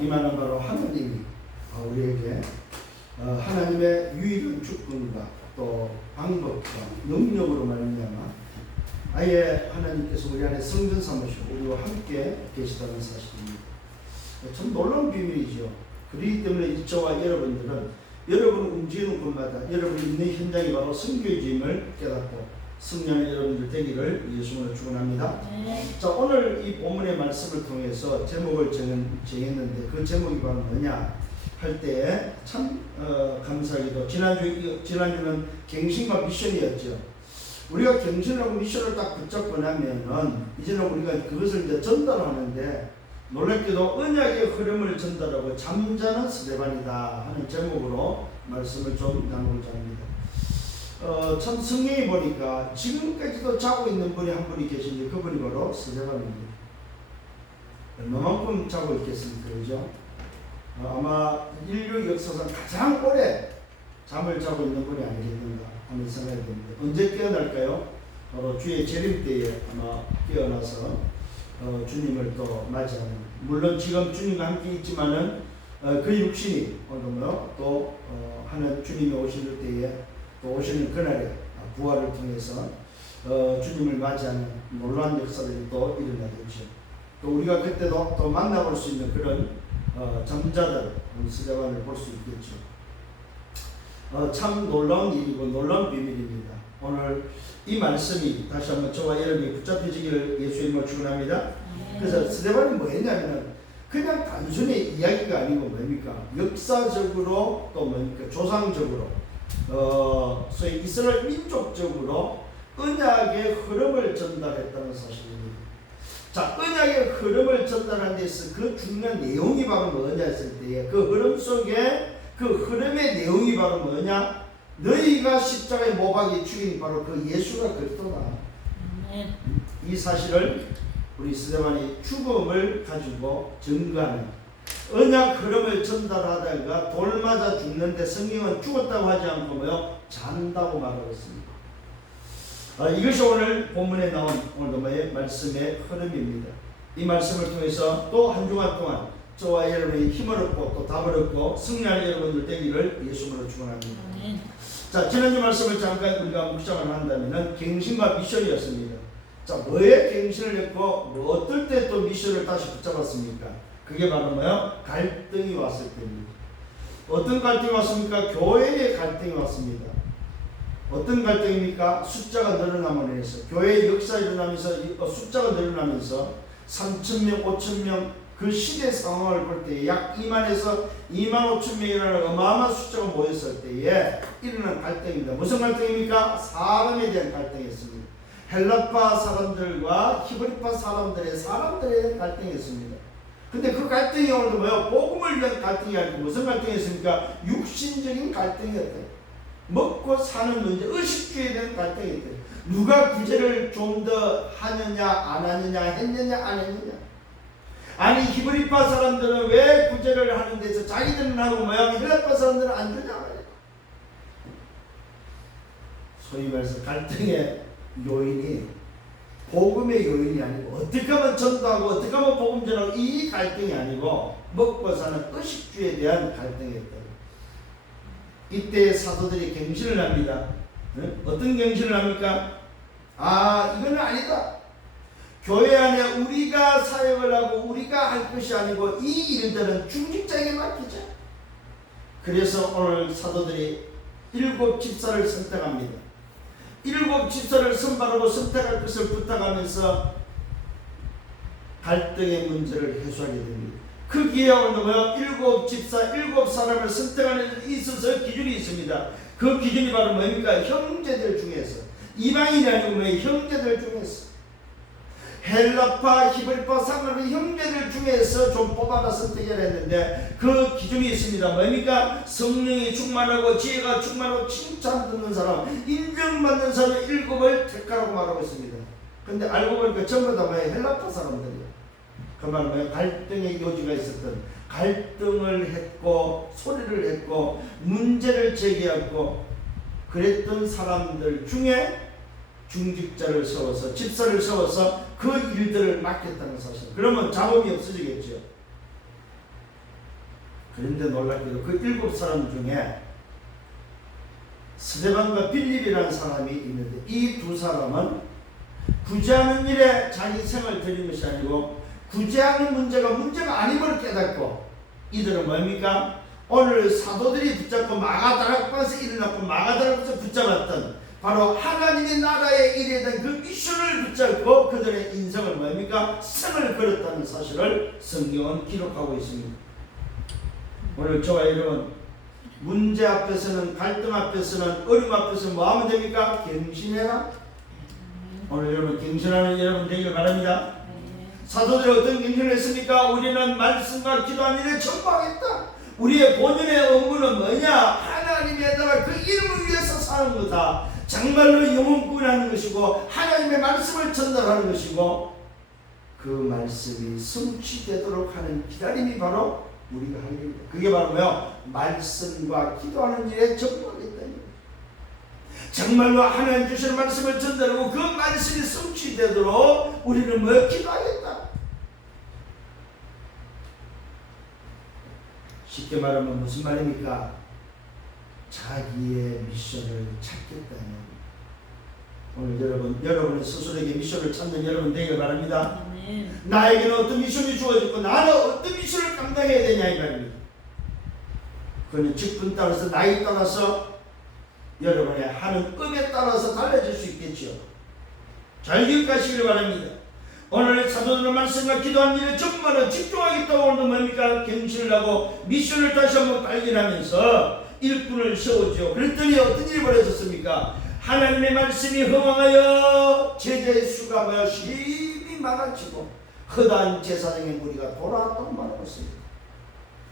임하는 바로 하나님이 우리에게 하나님의 유일한 주권과 또 방법과 능력으로 말미암아 아예 하나님께서 우리 안에 성전 삼으시고 우리와 함께 계시다는 사실입니다. 참 놀라운 비밀이죠. 그렇기 때문에 저와 여러분들은 여러분 움직이는 곳마다 여러분 있는 현장이 바로 선교지임을 깨닫고 승리하는 여러분들 되기를 예수님으로 축원합니다. 자, 오늘 이 본문의 말씀을 통해서 제목을 정했는데 그 제목이 바로 뭐냐 할 때 참 감사하게도 지난주는 갱신과 미션이었죠. 우리가 갱신하고 미션을 딱 붙잡고 나면은 이제는 우리가 그것을 이제 전달하는데 놀랍게도 언약의 흐름을 전달하고 잠자는 스데반이다 하는 제목으로 말씀을 좀 나누고자 합니다. 참 성경에 보니까 지금까지도 자고 있는 분이 한 분이 계신데 그분이 바로 스데반입니다. 얼마만큼 자고 있겠습니까? 그죠? 아마 인류 역사상 가장 오래 잠을 자고 있는 분이 아니겠는가 하는 생각이 듭니다. 언제 깨어날까요? 바로 주의 재림 때에 아마 깨어나서 주님을 또 맞이하는, 물론 지금 주님과 함께 있지만은 그 육신이 또 하는 주님이 오실 때에 또 오시는 그날에 부활을 통해서 주님을 맞이하는 놀라운 역사들이 또 일어나겠죠. 또 우리가 그때도 또 만나볼 수 있는 그런 잠자들 스데반을 볼 수 있겠죠. 참 놀라운 일이고 놀라운 비밀입니다. 오늘 이 말씀이 다시 한번 저와 여러분이 붙잡혀지기를 예수의 이름으로 축원합니다. 그래서 스데반이 뭐였냐면 그냥 단순히 이야기가 아니고 뭡니까? 역사적으로 또 뭡니까? 조상적으로 소위 이스라엘 민족적으로 언약의 흐름을 전달했다는 사실입니다. 자, 언약의 흐름을 전달한 데서 그 중요한 내용이 바로 뭐냐 했을 때에 그 흐름 속에 그 흐름의 내용이 바로 뭐냐? 너희가 십자가에 못 박이 죽인 바로 그 예수가 그리스도다. 이 사실을 우리 스데반이 죽음을 가지고 증거하는 언약 흐름을 전달하다가 돌 맞아 죽는데 성경은 죽었다고 하지 않고 뭐요? 잔다고 말하고 있습니다. 이것이 오늘 본문에 나온 오늘 말씀의 흐름입니다. 이 말씀을 통해서 또 한 주간 동안 저와 여러분이 힘을 얻고 또 답을 얻고 승리할 여러분들 되기를 예수님으로 축원합니다. 자, 지난주 말씀을 잠깐 우리가 묵상을 한다면은 갱신과 미션이었습니다. 자, 뭐에 갱신을 했고 어떨 때 또 미션을 다시 붙잡았습니까? 그게 바로 뭐요? 갈등이 왔을 때입니다. 어떤 갈등이 왔습니까? 교회의 갈등이 왔습니다. 어떤 갈등입니까? 숫자가 늘어남으로 인해서 교회의 역사가 일어나면서 숫자가 늘어나면서 3,000명, 5,000명 그 시대 상황을 볼 때 약 2만에서 2만 5천 명이라는 어마어마한 숫자가 모였을 때에 일어난 갈등입니다. 무슨 갈등입니까? 사람에 대한 갈등이었습니다. 헬라파 사람들과 히브리파 사람들의 갈등이었습니다. 근데 그 갈등이 오늘도 뭐예요? 복음을 위한 갈등이 아니고 무슨 갈등이었습니까? 육신적인 갈등이었대요. 먹고 사는 문제, 의식주의에 대한 갈등이었대요. 누가 구제를 좀 더 하느냐 안 하느냐 했느냐 안 했느냐. 아니 히브리파 사람들은 왜 구제를 하는 데서 자기들은 하고 뭐야 헬라파 사람들은 안 주냐. 소위 말해서 갈등의 요인이 복음의 요인이 아니고 어떻게 하면 전도하고 어떻게 하면 복음 전하고 이 갈등이 아니고 먹고 사는 의식주의에 대한 갈등이었다. 이때 사도들이 갱신을 합니다. 어떤 갱신을 합니까? 이거는 아니다. 교회 안에 우리가 사역을 하고 우리가 할 것이 아니고 이 일들은 중직자에게 맡기자. 그래서 오늘 사도들이 7 집사를 선택합니다. 7 집사를 선발하고 선택할 것을 부탁하면서 갈등의 문제를 해소하게 됩니다. 그 기회에 오늘 뭐요? 7 집사, 7 사람을 선택하는 데 있어서 기준이 있습니다. 그 기준이 바로 뭡니까? 형제들 중에서, 이방인이 아니고 뭐예요? 형제들 중에서, 헬라파, 히브리파 상관없는 형제들 중에서 좀 뽑아서 선택을 했는데 그 기준이 있습니다. 뭡니까? 성령이 충만하고 지혜가 충만하고 칭찬 듣는 사람, 인정받는 사람 7을 택하라고 말하고 있습니다. 근데 알고 보니까 전부 다 뭐예요? 헬라파 사람들이에요. 그 말은 뭐예요? 갈등의 요지가 있었던, 갈등을 했고 소리를 했고 문제를 제기하고 그랬던 사람들 중에 중직자를 세워서 집사를 세워서 그 일들을 맡겼다는 사실. 그러면 작업이 없어지겠죠. 그런데 놀랍게도 그 7사람 중에 스데반과 빌립이라는 사람이 있는데 이 두 사람은 구제하는 일에 자기 생을 들인 것이 아니고 구제하는 문제가 아님을 깨닫고 이들은 뭡니까? 오늘 사도들이 붙잡고 마가다락방에서 일어났고 마가다락방에서 붙잡았던 바로 하나님의 나라에 이르던 그 미션을 붙잡고 그들의 인생을 뭡니까? 생을 걸었다는 사실을 성경은 기록하고 있습니다. 오늘 저와 여러분 문제 앞에서는 갈등 앞에서는 어려움 앞에서는 뭐 하면 됩니까? 경신해라. 오늘 여러분 경신하는 여러분 되기를 바랍니다. 사도들이 어떤 경신을 했습니까? 우리는 말씀과 기도하는 일에 전부하겠다. 우리의 본연의 업무는 뭐냐? 하나님의 나라 그 이름을 위해서 사는 거다. 정말로 영혼 구원하는 것이고 하나님의 말씀을 전달하는 것이고 그 말씀이 성취되도록 하는 기다림이 바로 우리가 하는 일입니다. 그게 바로 뭐요? 말씀과 기도하는 일에 전부하겠다. 정말로 하나님 주시는 말씀을 전달하고 그 말씀이 성취되도록 우리는 뭐 기도하겠다. 쉽게 말하면 무슨 말입니까? 자기의 미션을 찾겠다는. 오늘 여러분의 스스로에게 미션을 찾는 여러분 되길 바랍니다. 나에게는 어떤 미션이 주어졌고 나는 어떤 미션을 감당해야 되냐 이 말입니다. 그건 직분 따라서 나이 따라서 여러분의 하는 업에 따라서 달라질 수 있겠죠. 잘 기억하시길 바랍니다. 오늘 사도들의 말씀과 기도하는 일에 정말로 집중하겠다고 오늘도 뭡니까? 경신을 하고 미션을 다시 한번 발견하면서 일꾼을 세우죠. 그랬더니 어떤 일이 벌어졌습니까? 하나님의 말씀이 흥황하여 제자의 수가 심히 많아지고 허다한 제사장의 무리가 돌아왔다고 말하고 있습니다.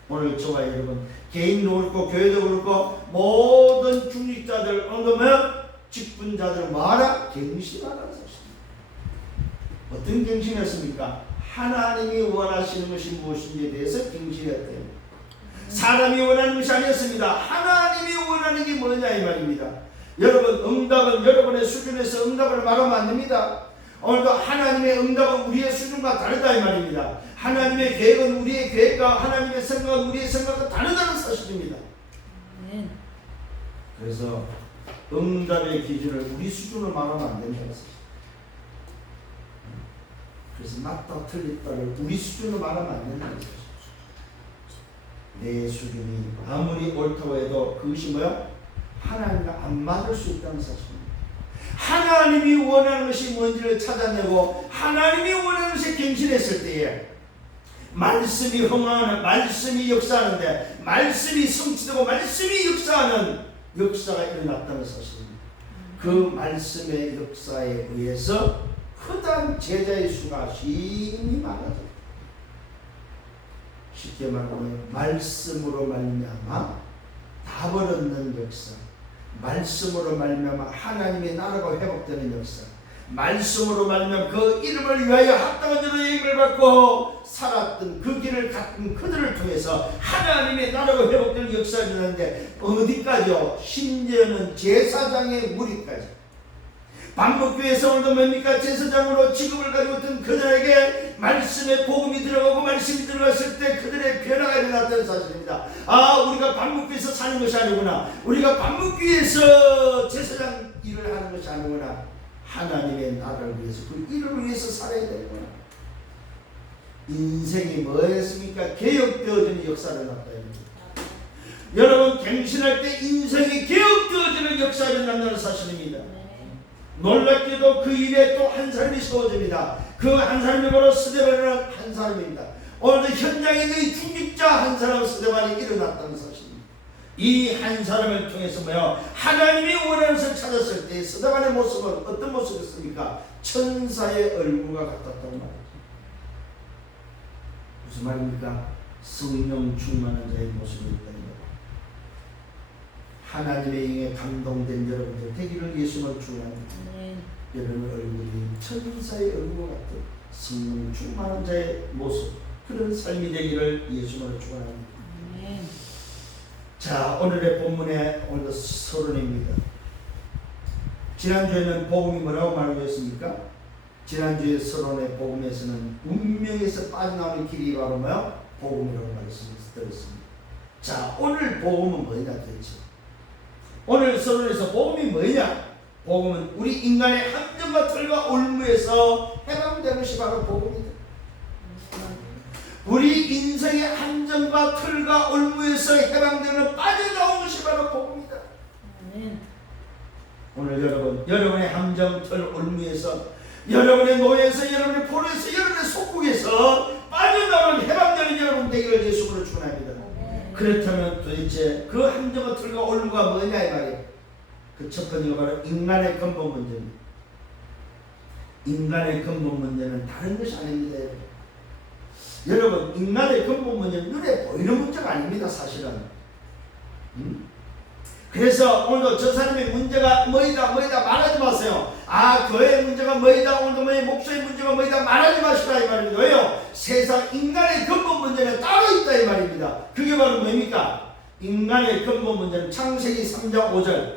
오늘 저와 여러분 개인도 그렇고 교회도 그렇고 모든 중직자들 언더면 직분자들 뭐하라? 경신하라는 것입니다. 어떤 경신이었습니까? 하나님이 원하시는 것이 무엇인지에 대해서 경신했대요. 사람이 원하는 것이 아니었습니다. 하나님이 원하는 게 뭐냐 이 말입니다. 여러분 응답은 여러분의 수준에서 응답을 말하면 안 됩니다. 오늘도 하나님의 응답은 우리의 수준과 다르다 이 말입니다. 하나님의 계획은 우리의 계획과 하나님의 생각은 우리의 생각과 다르다는 사실입니다. 그래서 응답의 기준을 우리 수준으로 말하면 안 된다는 사실. 그래서 맞다 틀렸다를 우리 수준으로 말하면 안 된다는 사실. 내 수준이 아무리 옳다고 해도 그것이 뭐야? 하나님과 안 맞을 수 있다는 사실입니다. 하나님이 원하는 것이 뭔지를 찾아내고 하나님이 원하는 것에 경신했을 때에 말씀이 흥하는 말씀이 역사하는데 말씀이 성취되고 말씀이 역사하는 역사가 일어났다는 사실입니다. 그 말씀의 역사에 의해서 허다한 제자의 수가 심히 많아졌다. 쉽게 말하면 말씀으로 말미암아 답을 얻는 역사, 말씀으로 말미암아 하나님의 나라가 회복되는 역사, 말씀으로 말미암아 그 이름을 위하여 합당한 자로 예임을 받고 살았던 그 길을 갔던 그들을 통해서 하나님의 나라가 회복되는 역사가 일어나는데 어디까지요? 심지어는 제사장의 무리까지. 반복교회에서 오늘도 뭡니까? 제사장으로 직업을 가지고 있던 그들에게 말씀의 복음이 들어가고 말씀이 들어갔을 때 그들의 변화가 일어났다는 사실입니다. 아, 우리가 반복교회에서 사는 것이 아니구나. 우리가 반복교회에서 제사장 일을 하는 것이 아니구나. 하나님의 나라를 위해서 그 이름을 위해서 살아야 되구나. 인생이 뭐였습니까? 개혁되어지는 역사를 났다. 여러분 갱신할 때 인생이 개혁되어지는 역사가 일어난다는 사실입니다. 놀랍게도 그 일에 또 한 사람이 세워집니다. 그 한 사람이 바로 스데반이라는 한 사람입니다. 오늘도 현장에 있는 중직자 한 사람 스데반이 일어났다는 사실입니다. 이 한 사람을 통해서 뭐요? 하나님이 원하는 것을 찾았을 때 스데반의 모습은 어떤 모습이었습니까? 천사의 얼굴과 같았다고 말이죠. 무슨 말입니까? 성령 충만한 자의 모습이었다는 거예요. 하나님의 영에 감동된 여러분들 되기를 예수님을 축원합니다. 여러분 얼굴이 천사의 얼굴 같은 성령 충만한 자의 모습, 그런 삶이 되기를 예수님을 축원합니다. 자, 오늘의 본문의 오늘 서론입니다. 지난주에는 복음이 뭐라고 말하였습니까? 지난주에 서론의 복음에서는 운명에서 빠져나오는 길이 바로 뭐야? 복음이라고 말씀드렸습니다. 자, 오늘 복음은 뭐냐 도대체? 오늘 서론에서 복음이 뭐냐? 복음은 우리 인간의 함정과 틀과 올무에서 해방되는 것이 바로 복음이다. 우리 인생의 함정과 틀과 올무에서 해방되는 빠져나온 것이 바로 복음이다. 오늘 여러분의 함정, 틀, 올무에서, 여러분의 노예에서, 여러분의 포로에서, 여러분의 속국에서 빠져나오는 해방되는 여러분 되기를 예수로 축원합니다. 그렇다면 도대체 그 함정과 틀과 올무가 뭐냐 이 말이에요. 그 첫 번째가 바로 인간의 근본 문제입니다. 인간의 근본 문제는 다른 것이 아닙니다. 여러분, 인간의 근본 문제는 눈에 보이는 문제가 아닙니다. 사실은. 그래서 오늘도 저 사람의 문제가 뭐이다 말하지 마세요. 아, 교회의 문제가 뭐이다, 오늘도 뭐의 목사의 문제가 뭐이다 말하지 마시라 이 말입니다. 왜요? 세상 인간의 근본 문제는 따로 있다 이 말입니다. 그게 바로 뭡니까? 인간의 근본 문제는 창세기 3장 5절,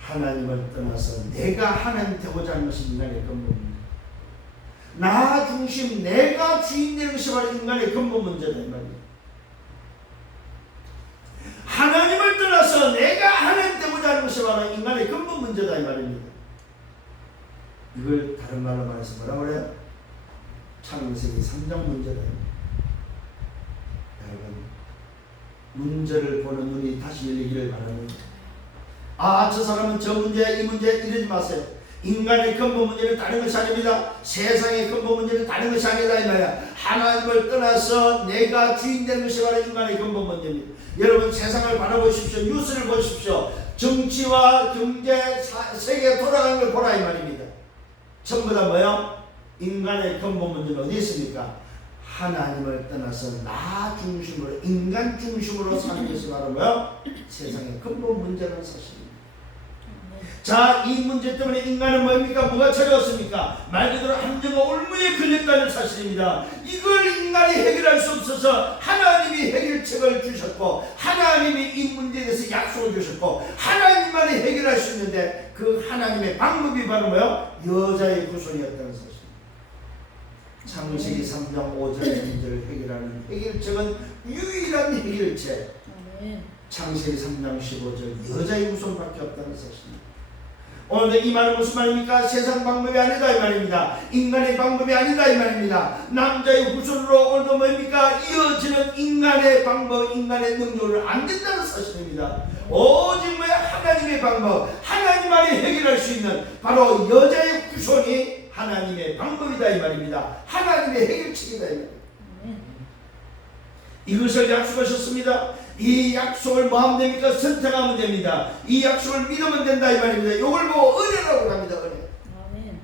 하나님을 떠나서 내가 하나님 되고자 하는 것이 인간의 근본 문제. 나 중심, 내가 주인 되는 것이 바로 인간의 근본 문제다 이 말이에요. 하나님을 떠나서 내가 하나님 되고자 하는 것이 바로 인간의 근본 문제다 이 말입니다. 이걸 다른 말로 말해서 뭐라 그래요? 창세기 3장 문제다. 여러분, 문제를 보는 눈이 다시 열리기를 바랍니다. 아, 저 사람은 저 문제, 이 문제 이러지 마세요. 인간의 근본 문제는 다른 것이 아닙니다. 세상의 근본 문제는 다른 것이 아니다 이 말이야. 하나님을 떠나서 내가 주인 되는 것이 바로 인간의 근본 문제입니다. 여러분, 세상을 바라보십시오. 뉴스를 보십시오. 정치와 경제, 세계가 돌아가는 걸 보라 이 말입니다. 전부 다 뭐요? 인간의 근본 문제는 어디 있습니까? 하나님을 떠나서 나 중심으로, 인간 중심으로 사는 것이 바로 뭐요? 세상의 근본 문제라는 사실입니다. 자, 이 문제 때문에 인간은 뭡니까? 뭐가 찾아왔습니까? 말 그대로 함정과 올무에 걸렸다는 사실입니다. 이걸 인간이 해결할 수 없어서 하나님이 해결책을 주셨고, 하나님이 이 문제에 대해서 약속을 주셨고, 하나님만이 해결할 수 있는데 그 하나님의 방법이 바로 뭐요? 여자의 구속이었다는 사실. 창세기 3장 5절의 문제를 해결하는 해결책은 유일한 해결책. 창세기 3장 15절 여자의 구속밖에 없다는 사실입니다. 오늘 이 말은 무슨 말입니까? 세상 방법이 아니다 이 말입니다. 인간의 방법이 아니다 이 말입니다. 남자의 후손으로 오늘도 뭡니까? 이어지는 인간의 방법, 인간의 능력을 안 된다는 사실입니다. 오직 뭐야? 하나님의 방법, 하나님만이 해결할 수 있는 바로 여자의 후손이 하나님의 방법이다 이 말입니다. 하나님의 해결책이다 이 말입니다. 이것을 약속하셨습니다. 이 약속을 뭐 하면 됩니까? 선택하면 됩니다. 이 약속을 믿으면 된다 이 말입니다. 이걸 보고 은혜라고 합니다. 은혜. 아멘.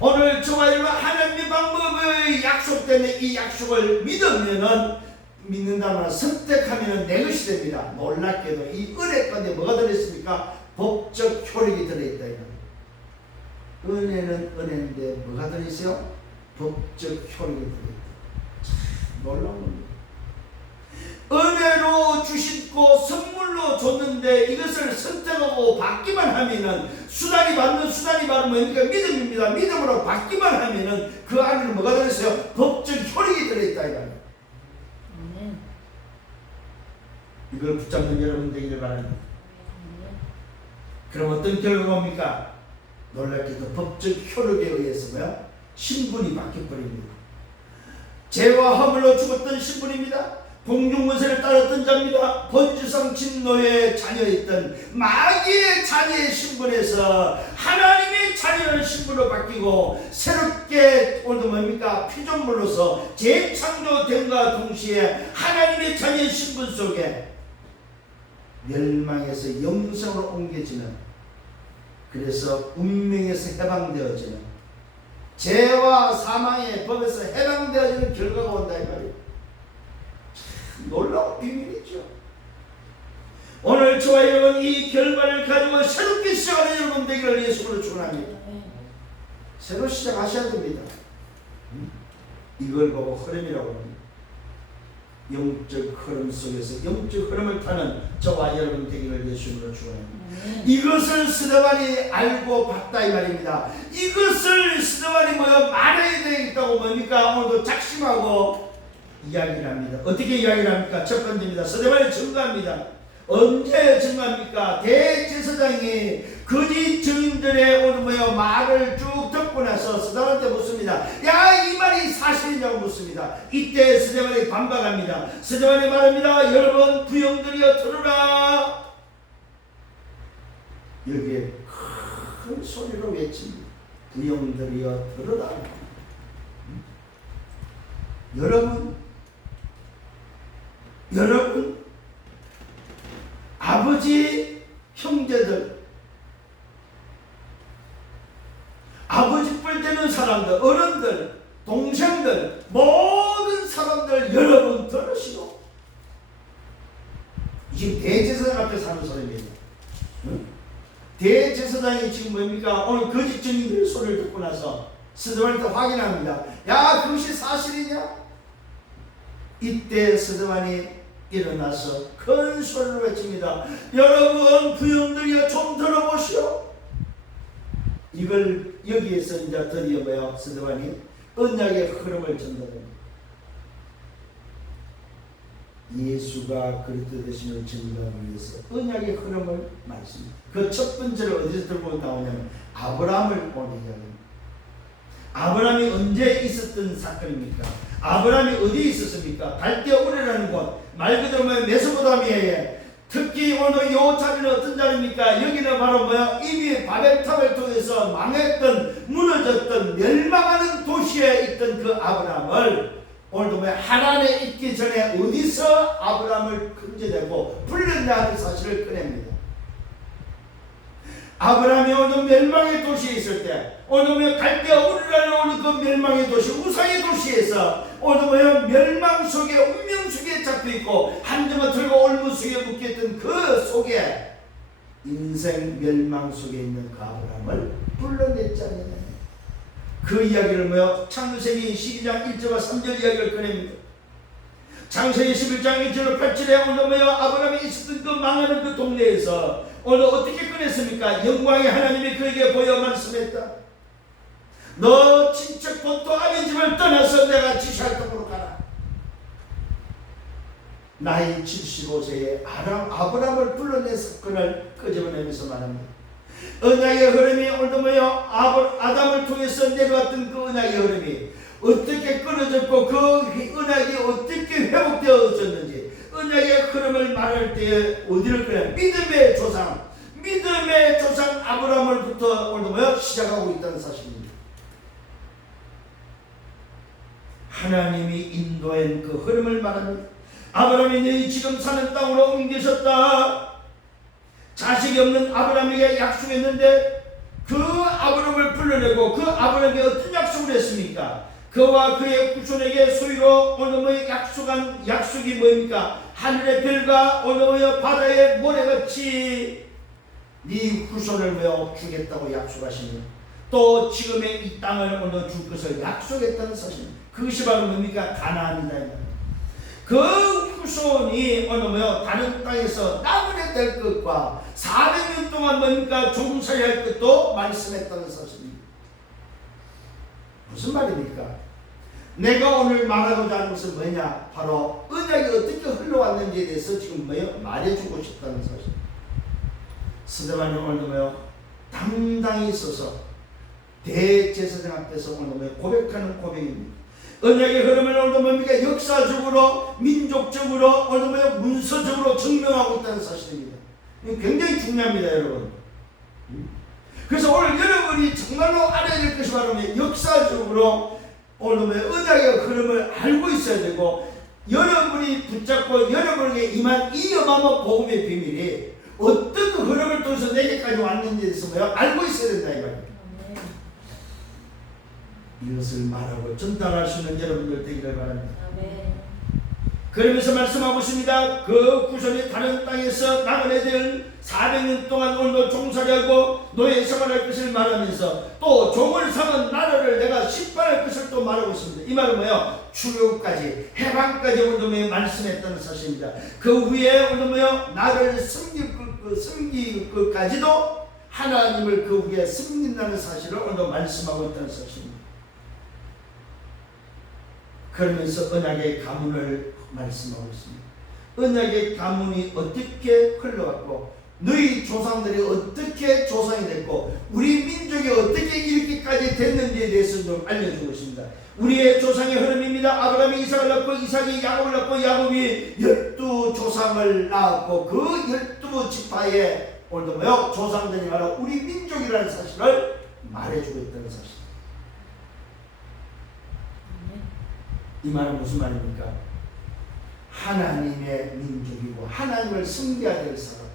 오늘 저와 여러분 하나님의 방법의 약속 때문에 이 약속을 믿는다면 선택하면 내 것이 됩니다. 놀랍게도 이 은혜 가운데 뭐가 들어있습니까? 법적 효력이 들어있다 이 말입니다. 은혜는 은혜인데 뭐가 들어있어요? 법적 효력이 들어있다. 참 놀라운 겁니다. 은혜로 주시고 선물로 줬는데 이것을 선택하고 받기만 하면은 수단이 바로 뭡니까? 믿음입니다. 믿음으로 받기만 하면은 그 안에는 뭐가 들어있어요? 법적 효력이 들어있다 이거예요. 이걸 붙잡는 여러분 되기를 바랍니다. 그럼 어떤 결과가 옵니까? 놀랍게도 법적 효력에 의해서 뭐야? 신분이 바뀌어버립니다. 죄와 허물로 죽었던 신분입니다. 공중문세를 따랐던 자입니다. 번지성 진노의 자녀였던 마귀의 자녀의 신분에서 하나님의 자녀의 신분으로 바뀌고 새롭게 오늘도 뭡니까? 피조물로서 재창조됨과 동시에 하나님의 자녀의 신분 속에 멸망에서 영생으로 옮겨지는, 그래서 운명에서 해방되어지는, 죄와 사망의 법에서 해방되어지는 결과가 온다 이 말이에요. 놀라운 비밀이죠. 오늘 저와 여러분 이 결과를 가지고 새롭게 시작하는 여러분 되기를 예수로 축원합니다. 새로 시작하셔야 됩니다. 이걸 보고 흐름이라고 합니다. 영적 흐름 속에서 영적 흐름을 타는 저와 여러분 되기를 예수로 축원합니다. 이것을 스데반이 알고 봤다 이 말입니다. 이것을 스데반이 말해야 되겠다고 뭡니까? 오늘도 작심하고 이야기를 합니다. 어떻게 이야기를 합니까? 첫 번째입니다. 스데반이 증거합니다. 언제 증거합니까? 대제사장이 거짓 증인들의 오늘 말을 쭉 듣고 나서 스데반한테 묻습니다. 야, 이 말이 사실이냐고 묻습니다. 이때 스데반이 반박합니다. 스데반이 말합니다. 여러분 부형들이여 들으라. 여기에 큰 소리로 외칩니다. 부형들이여 들으라. 여러분 아버지 형제들, 아버지 뻘 되는 사람들, 어른들, 동생들, 모든 사람들 여러분 들으시오. 지금 대제사장 앞에 사는 사람이에요. 대제사장이 지금 뭡니까? 오늘 거짓 증인들의 소리를 듣고 나서 스데반한테 확인합니다. 야, 그것이 사실이냐? 이때 스데반이 일어나서 큰 소리로 외칩니다. 여러분 부형들이여 좀 들어보시오. 이걸 여기에서 이제 드디어 스데반이 언약의 흐름을 전달합니다. 예수가 그리스도 되심을 증거하기 위해서 언약의 흐름을 말씀합니다. 그 첫 번째를 어디서 들고 나오냐면 아브라함을 오늘 이야기합니다. 아브라함이 언제 있었던 사건입니까? 아브라함이 어디에 있었습니까? 갈대우르라는 곳, 말 그대로 메소포타미아에, 특히 오늘 이 자리는 어떤 자리입니까? 여기는 바로 이미 바벨탑을 통해서 망했던, 무너졌던, 멸망하는 도시에 있던 그 아브라함을 오늘도 하란에 있기 전에 어디서 아브라함을 건져내고 불렀냐 하는 사실을 꺼냅니다. 아브라함이 오늘 멸망의 도시에 있을 때, 오늘 갈대우르라는 그 멸망의 도시, 우상의 도시에서 오늘 멸망 속에, 운명 속에 잡혀있고 한점을 들고 올무 속에 묶여있던 그 속에 인생 멸망 속에 있는 그 아브라함을 불러냈잖아요. 그 이야기를 창세기 12장 1절과 3절 이야기를 꺼냅니다. 창세기 11장 1절 8절에 오늘 아브라함이 있었던 그 망하는 그 동네에서 오늘 어떻게 꺼냈습니까? 영광의 하나님이 그에게 보여 말씀했다. 너 친척 본토 아비 집을 떠나서 내가 지시할 땅으로 가라. 나이 75세에 아브라함을 불러낸 사건을 끄집어내면서 말합니다. 언약의 흐름이 오늘도 아담을 통해서 내려왔던 그 언약의 흐름이 어떻게 끊어졌고 그 언약이 어떻게 회복되어졌는지, 언약의 흐름을 말할 때 어디를 꺼내? 믿음의 조상 아브라함을부터 오늘도 시작하고 있다는 사실입니다. 하나님이 인도한 그 흐름을 말합니다. 아브라함이 너희 지금 사는 땅으로 옮기셨다. 자식이 없는 아브라함에게 약속했는데 그 아브라함을 불러내고 그 아브라함에게 어떤 약속을 했습니까? 그와 그의 후손에게 소유로 오늘 약속한 약속이 뭡니까? 하늘의 별과 오늘 바다의 모래같이 네 후손을 주겠다고 약속하시니 또 지금의 이 땅을 오늘 줄 것을 약속했다는 사실입니다. 그것이 바로 뭡니까? 가나안이다. 그 후손이 오늘 다른 땅에서 나그네 될 것과 400년 동안 뭡니까? 종살이 할 것도 말씀했다는 사실입니다. 무슨 말입니까? 내가 오늘 말하고자 하는 것은 뭐냐? 바로 언약이 어떻게 흘러왔는지에 대해서 지금 말해주고 싶다는 사실. 스데반이 오늘 당당히 서서 대제사장 앞에서 오늘 고백하는 고백입니다. 언약의 흐름을 오늘 뭡니까? 역사적으로, 민족적으로, 오늘 문서적으로 증명하고 있다는 사실입니다. 굉장히 중요합니다, 여러분. 그래서 오늘 여러분이 정말로 알아야 될 것이 바로 역사적으로 오늘 언약의 흐름을 알고 있어야 되고, 여러분이 붙잡고 여러분에게 임한 이 어마어마한 복음의 비밀이 어떤 흐름을 통해서 내게까지 왔는지에 대해서 알고 있어야 된다 이 말입니다. 이것을 말하고 전달할 수 있는 여러분들 되기를 바랍니다. 그러면서 말씀하고 있습니다. 그 후손이 다른 땅에서 나그네들 400년 동안 오늘도 종살이하고 노예 생활할 것을 말하면서 또 종을 삼은 나라를 내가 심판할 것을 또 말하고 있습니다. 이 말은 뭐예요? 출애굽까지 해방까지 오늘 말씀했다는 사실입니다. 그 후에 오늘 나를 섬길 것까지도 하나님을 그 후에 섬긴다는 사실을 오늘 말씀하고 있다는 사실입니다. 그러면서 언약의 가문을 말씀하고 있습니다. 언약의 가문이 어떻게 흘러갔고 너희 조상들이 어떻게 조상이 됐고 우리 민족이 어떻게 이렇게까지 됐는지에 대해서 좀 알려주고 있습니다. 우리의 조상의 흐름입니다. 아브라함이 이삭을 낳고 이삭이 야곱을 낳고 야곱이 12조상을 낳았고 그 12지파의 오늘도 뭐요? 조상들이 바로 우리 민족이라는 사실을 말해주고 있다는 사실. 이 말은 무슨 말입니까? 하나님의 민족이고 하나님을 섬겨야 될 사람,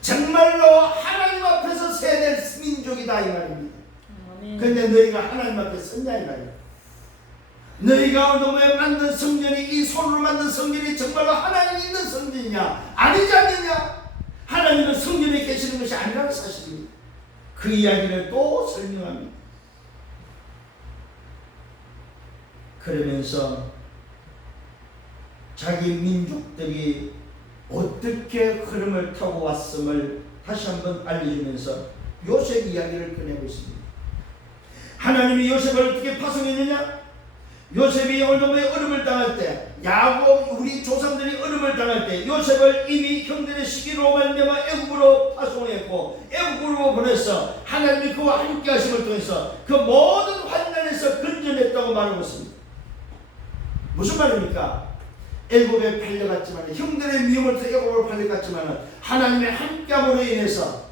정말로 하나님 앞에서 서야 될 민족이다 이 말입니다. 그런데 너희가 하나님 앞에 섰냐 이 말이야. 너희가 오늘 만든 성전이 이 손으로 만든 성전이 정말로 하나님이 있는 성전이냐 아니지 않느냐. 하나님은 성전에 계시는 것이 아니라는 사실입니다. 그 이야기를 또 설명합니다. 그러면서 자기 민족들이 어떻게 흐름을 타고 왔음을 다시 한번 알려주면서 요셉 이야기를 꺼내고 있습니다. 하나님이 요셉을 어떻게 파송했느냐? 요셉이 어둠의 얼음을 당할 때, 야곱 우리 조상들이 얼음을 당할 때 요셉을 이미 형들의 시기로 말미암아 애굽으로 파송했고 애굽으로 보내서 하나님이 그와 함께 하심을 통해서 그 모든 환난에서 건져냈다고 말하고 있습니다. 무슨 말입니까? 애굽에 팔려갔지만 형들의 미움을 통해 애굽으로 팔려갔지만 하나님의 함께함으로 인해서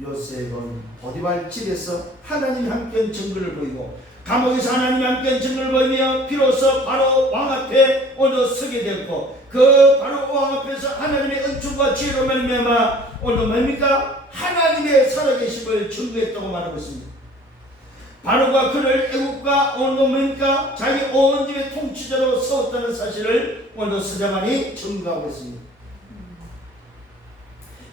요셉은 보디발 집에서 하나님이 함께한 증거를 보이고 감옥에서 하나님이 함께한 증거를 보이며 비로소 바로 왕 앞에 오늘 서게 되었고 그 바로 왕 앞에서 하나님의 은총과 지혜로 말미암아 오늘 뭡니까? 하나님의 살아계심을 증거했다고 말하고 있습니다. 바로가 그를 애국과 오늘 뭡니까? 자기 온 집의 통치자로 세웠다는 사실을 오늘 서자만이 증거하고 있습니다.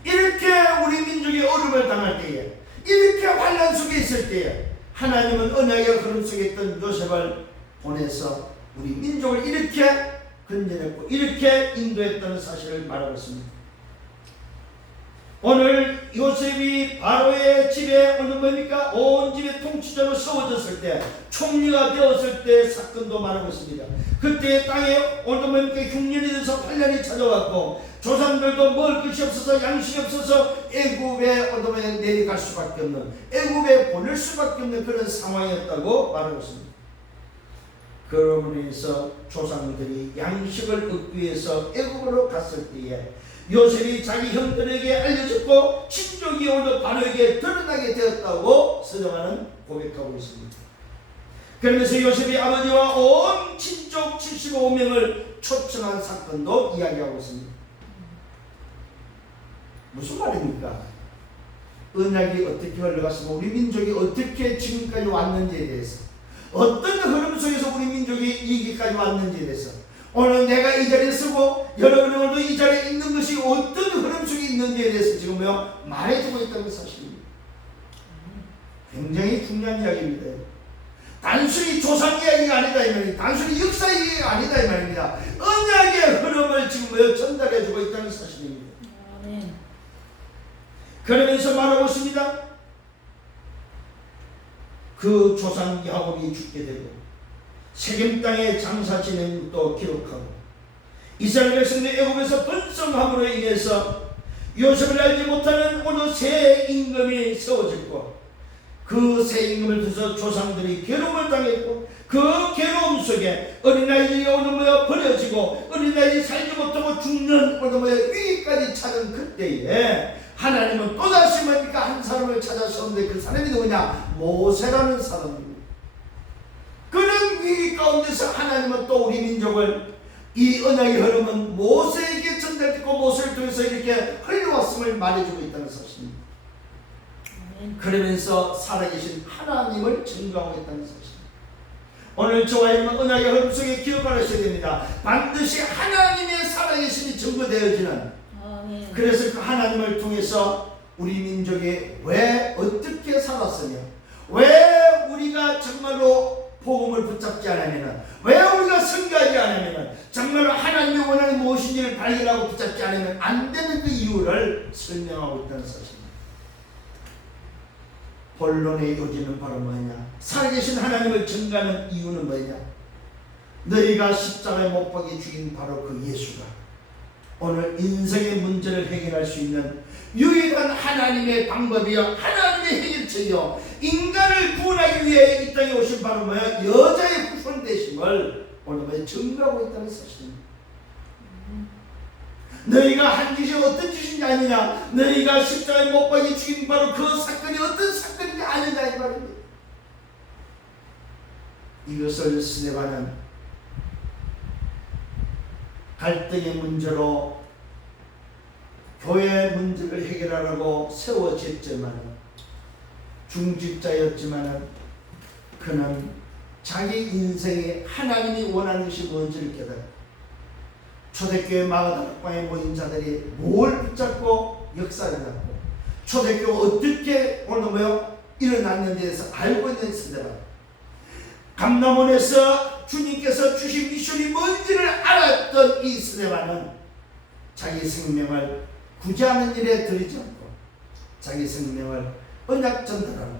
이렇게 우리 민족이 어려움을 당할 때에 이렇게 환난 속에 있을 때에 하나님은 언약의 흐름 속에 있던 요셉을 보내서 우리 민족을 이렇게 건져냈고 이렇게 인도했다는 사실을 말하고 있습니다. 오늘 요셉이 바로의 집에 오늘 뭡니까? 온 집의 통치자로 세워졌을 때 총리가 되었을 때 사건도 말하고 있습니다. 그때 땅에 오늘 뭡니까? 흉년이 돼서 환난이 찾아왔고 조상들도 먹을 것이 없어서 양식이 없어서 애굽에 오늘 내려갈 수밖에 없는 애굽에 보낼 수밖에 없는 그런 상황이었다고 말하고 있습니다. 그러므로 인해서 조상들이 양식을 얻기 위해서 애굽으로 갔을 때에 요셉이 자기 형들에게 알려졌고 친족이 오늘 바로에게 드러나게 되었다고 서정하는 고백하고 있습니다. 그러면서 요셉이 아버지와 온 친족 75명을 초청한 사건도 이야기하고 있습니다. 무슨 말입니까? 언약이 어떻게 흘러갔으면 우리 민족이 어떻게 지금까지 왔는지에 대해서 어떤 흐름 속에서 우리 민족이 이기까지 왔는지에 대해서 오늘 내가 이 자리에 서고 여러분이 오늘도 이 자리에 있는 것이 어떤 흐름 속에 있는지에 대해서 지금 말해주고 있다는 사실입니다. 굉장히 중요한 이야기입니다. 단순히 조상 이야기가 아니다 이 말입니다. 단순히 역사 이야기가 아니다 이 말입니다. 언약의 흐름을 지금 전달해주고 있다는 사실입니다. 그러면서 말하고 있습니다. 그 조상 야곱이 죽게 되고 세겜 땅의 장사 진행도 기록하고 이스라엘 백성들이 애굽에서 번성함으로 인해서 요셉을 알지 못하는 오늘 새 임금이 세워졌고 그 새 임금을 통해서 조상들이 괴로움을 당했고 그 괴로움 속에 어린아이들이 오늘 버려지고 어린아이들이 살지 못하고 죽는 오늘 위기까지 찾은 그때에 하나님은 또다시 뭡니까? 한 사람을 찾아서는데 그 사람이 누구냐? 모세라는 사람입니다. 그런 위기 가운데서 하나님은 또 우리 민족을 이 언약의 흐름은 모세에게 전달됐고 모세를 통해서 이렇게 흘러왔음을 말해주고 있다는 사실입니다. 그러면서 살아계신 하나님을 증거하고 있다는 사실입니다. 오늘 저와 여러분 언약의 흐름 속에 기억하셔야 됩니다. 반드시 하나님의 살아계심이 증거되어지는 그래서 그 하나님을 통해서 우리 민족이 왜 어떻게 살았으며 왜 우리가 정말로 복음을 붙잡지 않으면 왜 우리가 선교하지 않으면 정말로 하나님의 원한이 무엇인지를 발견하고 붙잡지 않으면 안 되는 그 이유를 설명하고 있다는 사실입니다. 본론의 요지는 바로 뭐냐? 살아계신 하나님을 증거하는 이유는 뭐냐? 너희가 십자가에 못 박혀 죽인 바로 그 예수가 오늘 인생의 문제를 해결할 수 있는 유일한 하나님의 방법이요 하나님의 해결책이요 인간을 구원하기 위해 이 땅에 오신 바로 뭐야? 여자의 후손 되심을 오늘 뭐야? 증거하고 있다는 사실입니다. 너희가 한 짓이 어떤 짓인지 아니냐? 너희가 십자가에 못 박혀 죽인 바로 그 사건이 어떤 사건인지 아느냐 이 말입니다. 이것을 스데반은 갈등의 문제로 교회 문제를 해결하려고 세워졌지만 중직자였지만 그는 자기 인생에 하나님이 원하는 것이 뭔지를 깨달았다. 초대교회 마가다락방에 모인 자들이 뭘 붙잡고 역사를 갖고 초대교회 어떻게 오늘 뭐요 일어났는지에 대해서 알고 있는 스데반, 감람원에서 주님께서 주신 미션이 뭔지를 알았던 이 스데반은 자기 생명을 구제하는 일에 들이지 않고 자기 생명을 언약 전달하는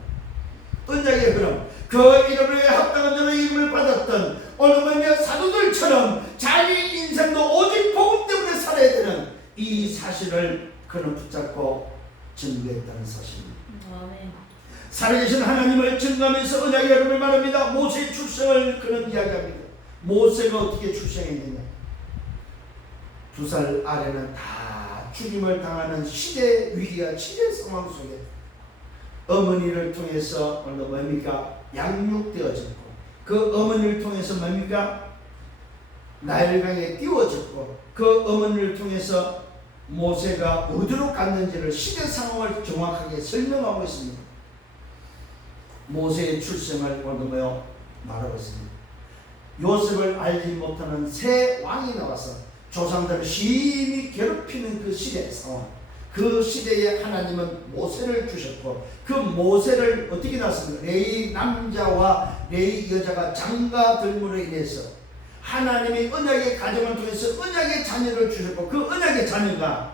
언약의 흐름, 그 이름에 합당한 자로 이름을 받았던 오늘 뭐냐 사도들처럼 자기 인생도 오직 복음 때문에 살아야 되는 이 사실을 그는 붙잡고 증거했다는 사실입니다. 아멘. 살아계신 하나님을 증거하면서 언약의 흐름을 말합니다. 모세의 출생을 그는 이야기합니다. 모세가 어떻게 출생했느냐? 2살 아래는 다 죽임을 당하는 시대 위기와 시대 상황 속에 어머니를 통해서 오늘 뭡니까? 양육되어졌고 그 어머니를 통해서 뭡니까? 나일강에 띄워졌고 그 어머니를 통해서 모세가 어디로 갔는지를 시대 상황을 정확하게 설명하고 있습니다. 모세의 출생을 오늘 뭐요? 말하고 있습니다. 요셉을 알지 못하는 새 왕이 나와서 조상들을 심히 괴롭히는 그 시대의 상황, 그 시대에 하나님은 모세를 주셨고 그 모세를 어떻게 낳았습니까? 레위 남자와 레위 여자가 장가들므로 인해서 하나님이 언약의 가정을 통해서 언약의 자녀를 주셨고 그 언약의 자녀가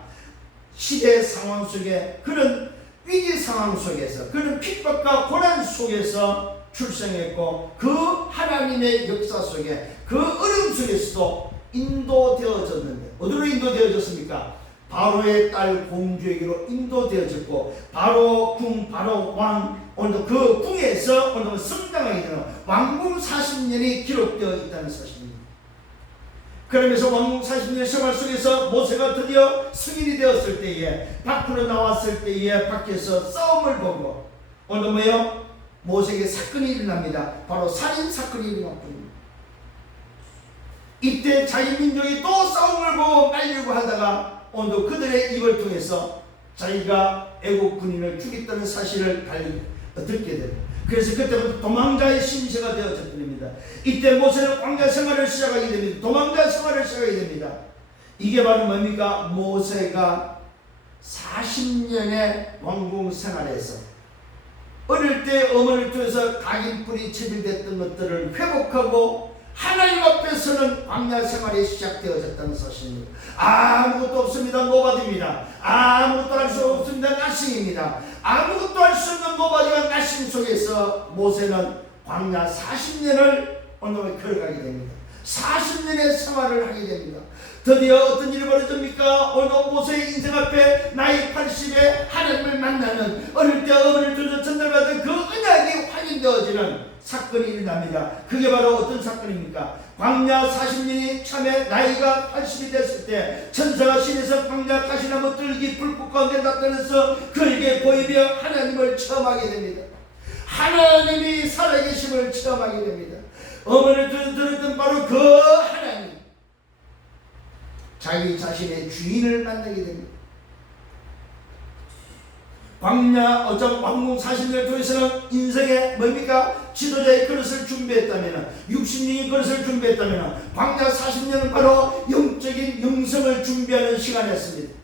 시대의 상황 속에 그런 위기 상황 속에서 그런 핍박과 고난 속에서 출생했고 그 하나님의 역사 속에 그 어려움 속에서도 인도되어졌는데 어디로 인도되어졌습니까? 바로의 딸 공주에게로 인도되어졌고 바로 궁 바로 왕 오늘 그 궁에서 오늘 성장하게 되는 왕궁 40년이 기록되어 있다는 사실입니다. 그러면서 왕궁 40년의 생활 속에서 모세가 드디어 승인이 되었을 때에 밖으로 나왔을 때에 밖에서 싸움을 보고 오늘 뭐예요? 모세에게 사건이 일어납니다. 바로 살인 사건이 일어났습니다. 이때 자기 민족이 또 싸움을 보고 말려고 하다가 오늘 그들의 입을 통해서 자기가 애국 군인을 죽였다는 사실을 듣게 됩니다. 그래서 그때부터 도망자의 신세가 되어졌습니다. 이때 모세는 광야 생활을 시작하게 됩니다. 도망자 생활을 시작하게 됩니다. 이게 바로 뭡니까? 모세가 40년의 왕궁 생활에서 어릴 때 어머니를 통해서 각인뿔이 체질됐던 것들을 회복하고 하나님 앞에서는 광야 생활이 시작되어졌다는 사실입니다. 아무것도 없습니다. 노바디입니다. 아무것도 할 수 없습니다. 나싱입니다. 아무것도 할 수 없는 노바디와 나싱 속에서 모세는 광야 40년을 오늘 걸어가게 됩니다. 40년의 생활을 하게 됩니다. 드디어 어떤 일이 벌어집니까? 오늘 모세의 인생 앞에 나이 80에 하나님을 만나는 어릴 때 어머니를 통해서 전달받은 그 언약이 확인되어지는 사건이 일어납니다. 그게 바로 어떤 사건입니까? 광야 40년이 참에 나이가 80이 됐을 때 천사가 신에서 광야 가시나무 뜰기 불꽃 가운데 나타나서 그에게 보이며 하나님을 체험하게 됩니다. 하나님이 살아계심을 체험하게 됩니다. 어머니를 들었던 바로 그 하나님, 자기 자신의 주인을 만나게 됩니다. 광야 왕궁 40년을 통해서는 인생의 뭡니까? 지도자의 그릇을 준비했다면 60년의 그릇을 준비했다면 광야 40년은 바로 영적인 영성을 준비하는 시간이었습니다.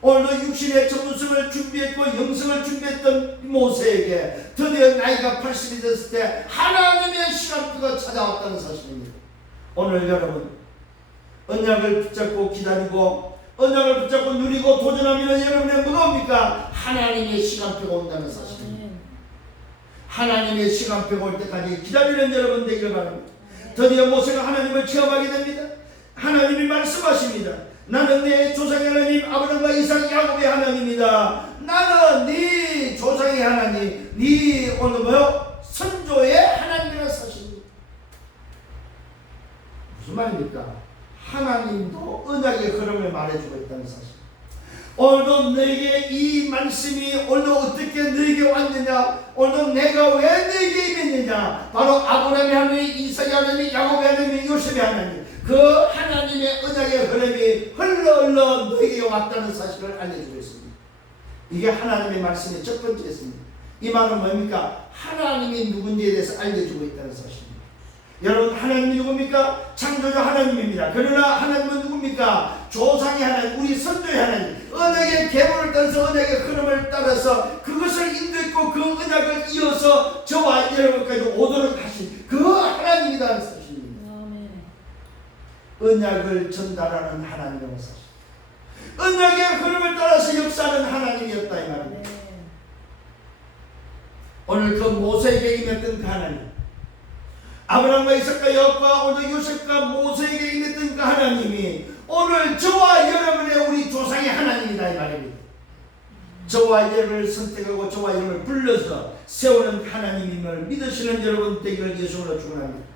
오늘도 육신의 전문성을 준비했고 영성을 준비했던 모세에게 드디어 나이가 80이 됐을 때 하나님의 시간표가 찾아왔다는 사실입니다. 오늘 여러분 언약을 붙잡고 기다리고 언약을 붙잡고 누리고 도전하면 여러분의 무엇입니까? 하나님의 시간표가 온다는 사실입니다. 하나님의 시간표가 올 때까지 기다리는 여러분 되기를 바랍니다. 드디어 모세가 하나님을 체험하게 됩니다. 하나님이 말씀하십니다. 나는 내 조상의 하나님 아브라함과 이삭 야곱의 하나님이다. 나는 네 조상의 하나님, 네 오늘 선조의 하나님이라는 사실입니다. 무슨 말입니까? 하나님도 언약의 흐름을 말해주고 있다는 사실. 오늘도 너에게 이 말씀이 오늘도 어떻게 너에게 왔느냐, 오늘도 내가 왜 너에게 임했느냐, 바로 아브라함의 하나님, 이삭의 하나님, 야곱의 하나님, 요셉의 하나님, 그 하나님의 언약의 흐름이 흘러 너에게 왔다는 사실을 알려주고 있습니다. 이게 하나님의 말씀의 첫 번째였습니다. 이 말은 뭡니까? 하나님이 누군지에 대해서 알려주고 있다는 사실입니다. 여러분, 하나님이 누굽니까? 창조주 하나님입니다. 그러나 하나님은 누굽니까? 조상의 하나님, 우리 선조의 하나님, 언약의 계보를 따라서 언약의 흐름을 따라서 그것을 인도했고 그 언약을 이어서 저와 여러분까지 오도록 하신 그 하나님이라는 사실입니다. 언약을 전달하는 하나님이라는 사실, 언약의 흐름을 따라서 역사하는 하나님이었다 이 말입니다. 오늘 그 모세에게 임했던 그 하나님, 아브라함과 이삭과 야곱과 오늘 요셉과 모세에게 임했던 그 하나님이 오늘 저와 여러분의 우리 조상의 하나님이다 이 말입니다. 저와 여러분을 선택하고 저와 여러분을 불러서 세우는 하나님임을 믿으시는 여러분 되기를 예수로 축원합니다.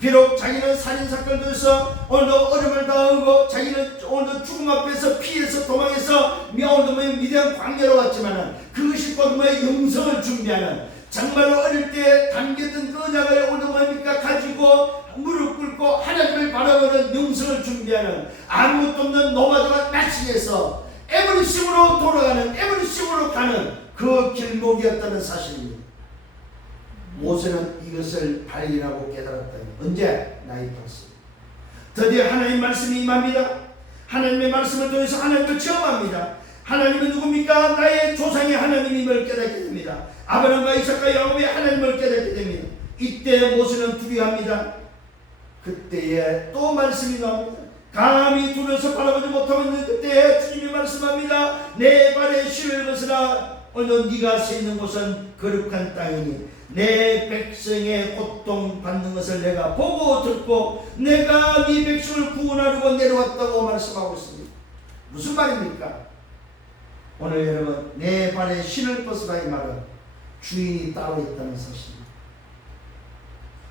비록 자기는 살인사건에서 오늘도 어려움을 당하고 자기는 오늘도 죽음 앞에서 피해서 도망해서 오늘도 미대한 광야로 왔지만 그것이 곧 영성을 준비하는, 정말로 어릴 때 담겼던 그 언약을 오늘 뭡니까 가지고 무릎 꿇고 하나님을 바라보는 영성을 준비하는, 아무것도 없는 노마드가 나치에서 에브리식으로 돌아가는, 에브리식으로 가는 그 길목이었다는 사실입니다. 모세는 이것을 발견하고 깨달았다. 언제? 나이 80. 드디어 하나님 말씀이 임합니다. 하나님의 말씀을 통해서 하나님을 체험합니다. 하나님은 누굽니까? 나의 조상의 하나님임을 깨닫게 됩니다. 아브라함과 이삭과 야곱의 하나님을 깨닫게 됩니다. 이때 모세는 두려워합니다. 그때에 또 말씀이 나옵니다. 감히 두려워서 바라보지 못하고 있는 그때에 주님이 말씀합니다. 내 발에 실을 벗으라. 오늘 네가 서 있는 곳은 거룩한 땅이니 내 백성의 고통 받는 것을 내가 보고 듣고 내가 네 백성을 구원하려고 내려왔다고 말씀하고 있습니다. 무슨 말입니까? 오늘 여러분, 내 발에 신을 벗으라 이 말은 주인이 따로 있다는 사실입니다.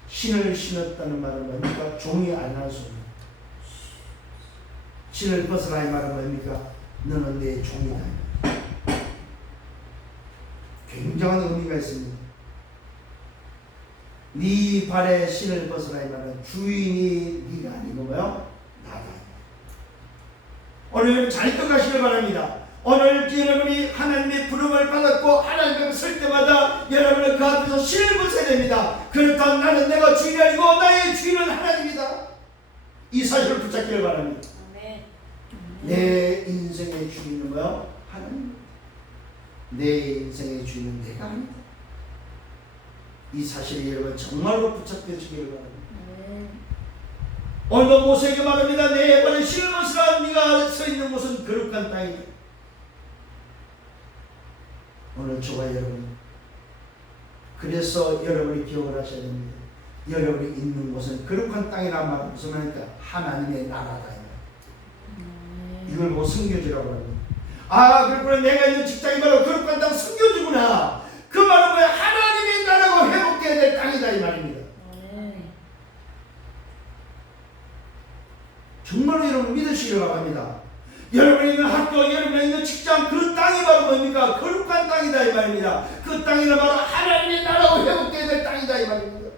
신을 신었다는 말은 뭡니까? 종이 아니라는 소리입니다. 신을 벗으라 이 말은 뭡니까? 너는 내 종이다. 굉장한 의미가 있습니다. 네 발에 신을 벗으라 이 말은 주인이 네가 아니고 나다. 오늘 잘 떠가시길 바랍니다. 오늘 여러분이 하나님의 부름을 받았고 하나님 앞에 설 때마다 여러분은 그 앞에서 신을 벗어야 됩니다. 그렇다면 나는 내가 주인이 아니고 나의 주인은 하나님이다. 이 사실을 붙잡기를 바랍니다. 내 인생의 주인은 뭐야? 하나님. 내 인생의 주인은 내가 아니다. 이 사실이 여러분 정말로 붙잡혀지기를 바랍니다. 오늘도 모세에게 말합니다. 내 발에 신을 벗으라. 네가 서 있는 곳은 거룩한 땅이다. 오늘 저와 여러분, 그래서 여러분이 기억을 하셔야 됩니다. 여러분이 있는 곳은 거룩한 땅이란 말은 무슨 말입니까? 하나님의 나라다. 이걸 뭐 성교지라고 합니다. 아, 그렇구나. 내가 있는 직장이 바로 거룩한 땅 성교지구나. 그 말은 왜 하나님의 나라가 회복돼야 될 땅이다 이 말입니다. 정말로 여러분 믿으시기 바랍니다. 여러분이 있는 학교, 여러분이 있는 직장, 그 땅이 바로 뭡니까? 거룩한 땅이다 이 말입니다. 그 땅이란 바로 하나님의 나라가 회복돼야 될 땅이다 이 말입니다.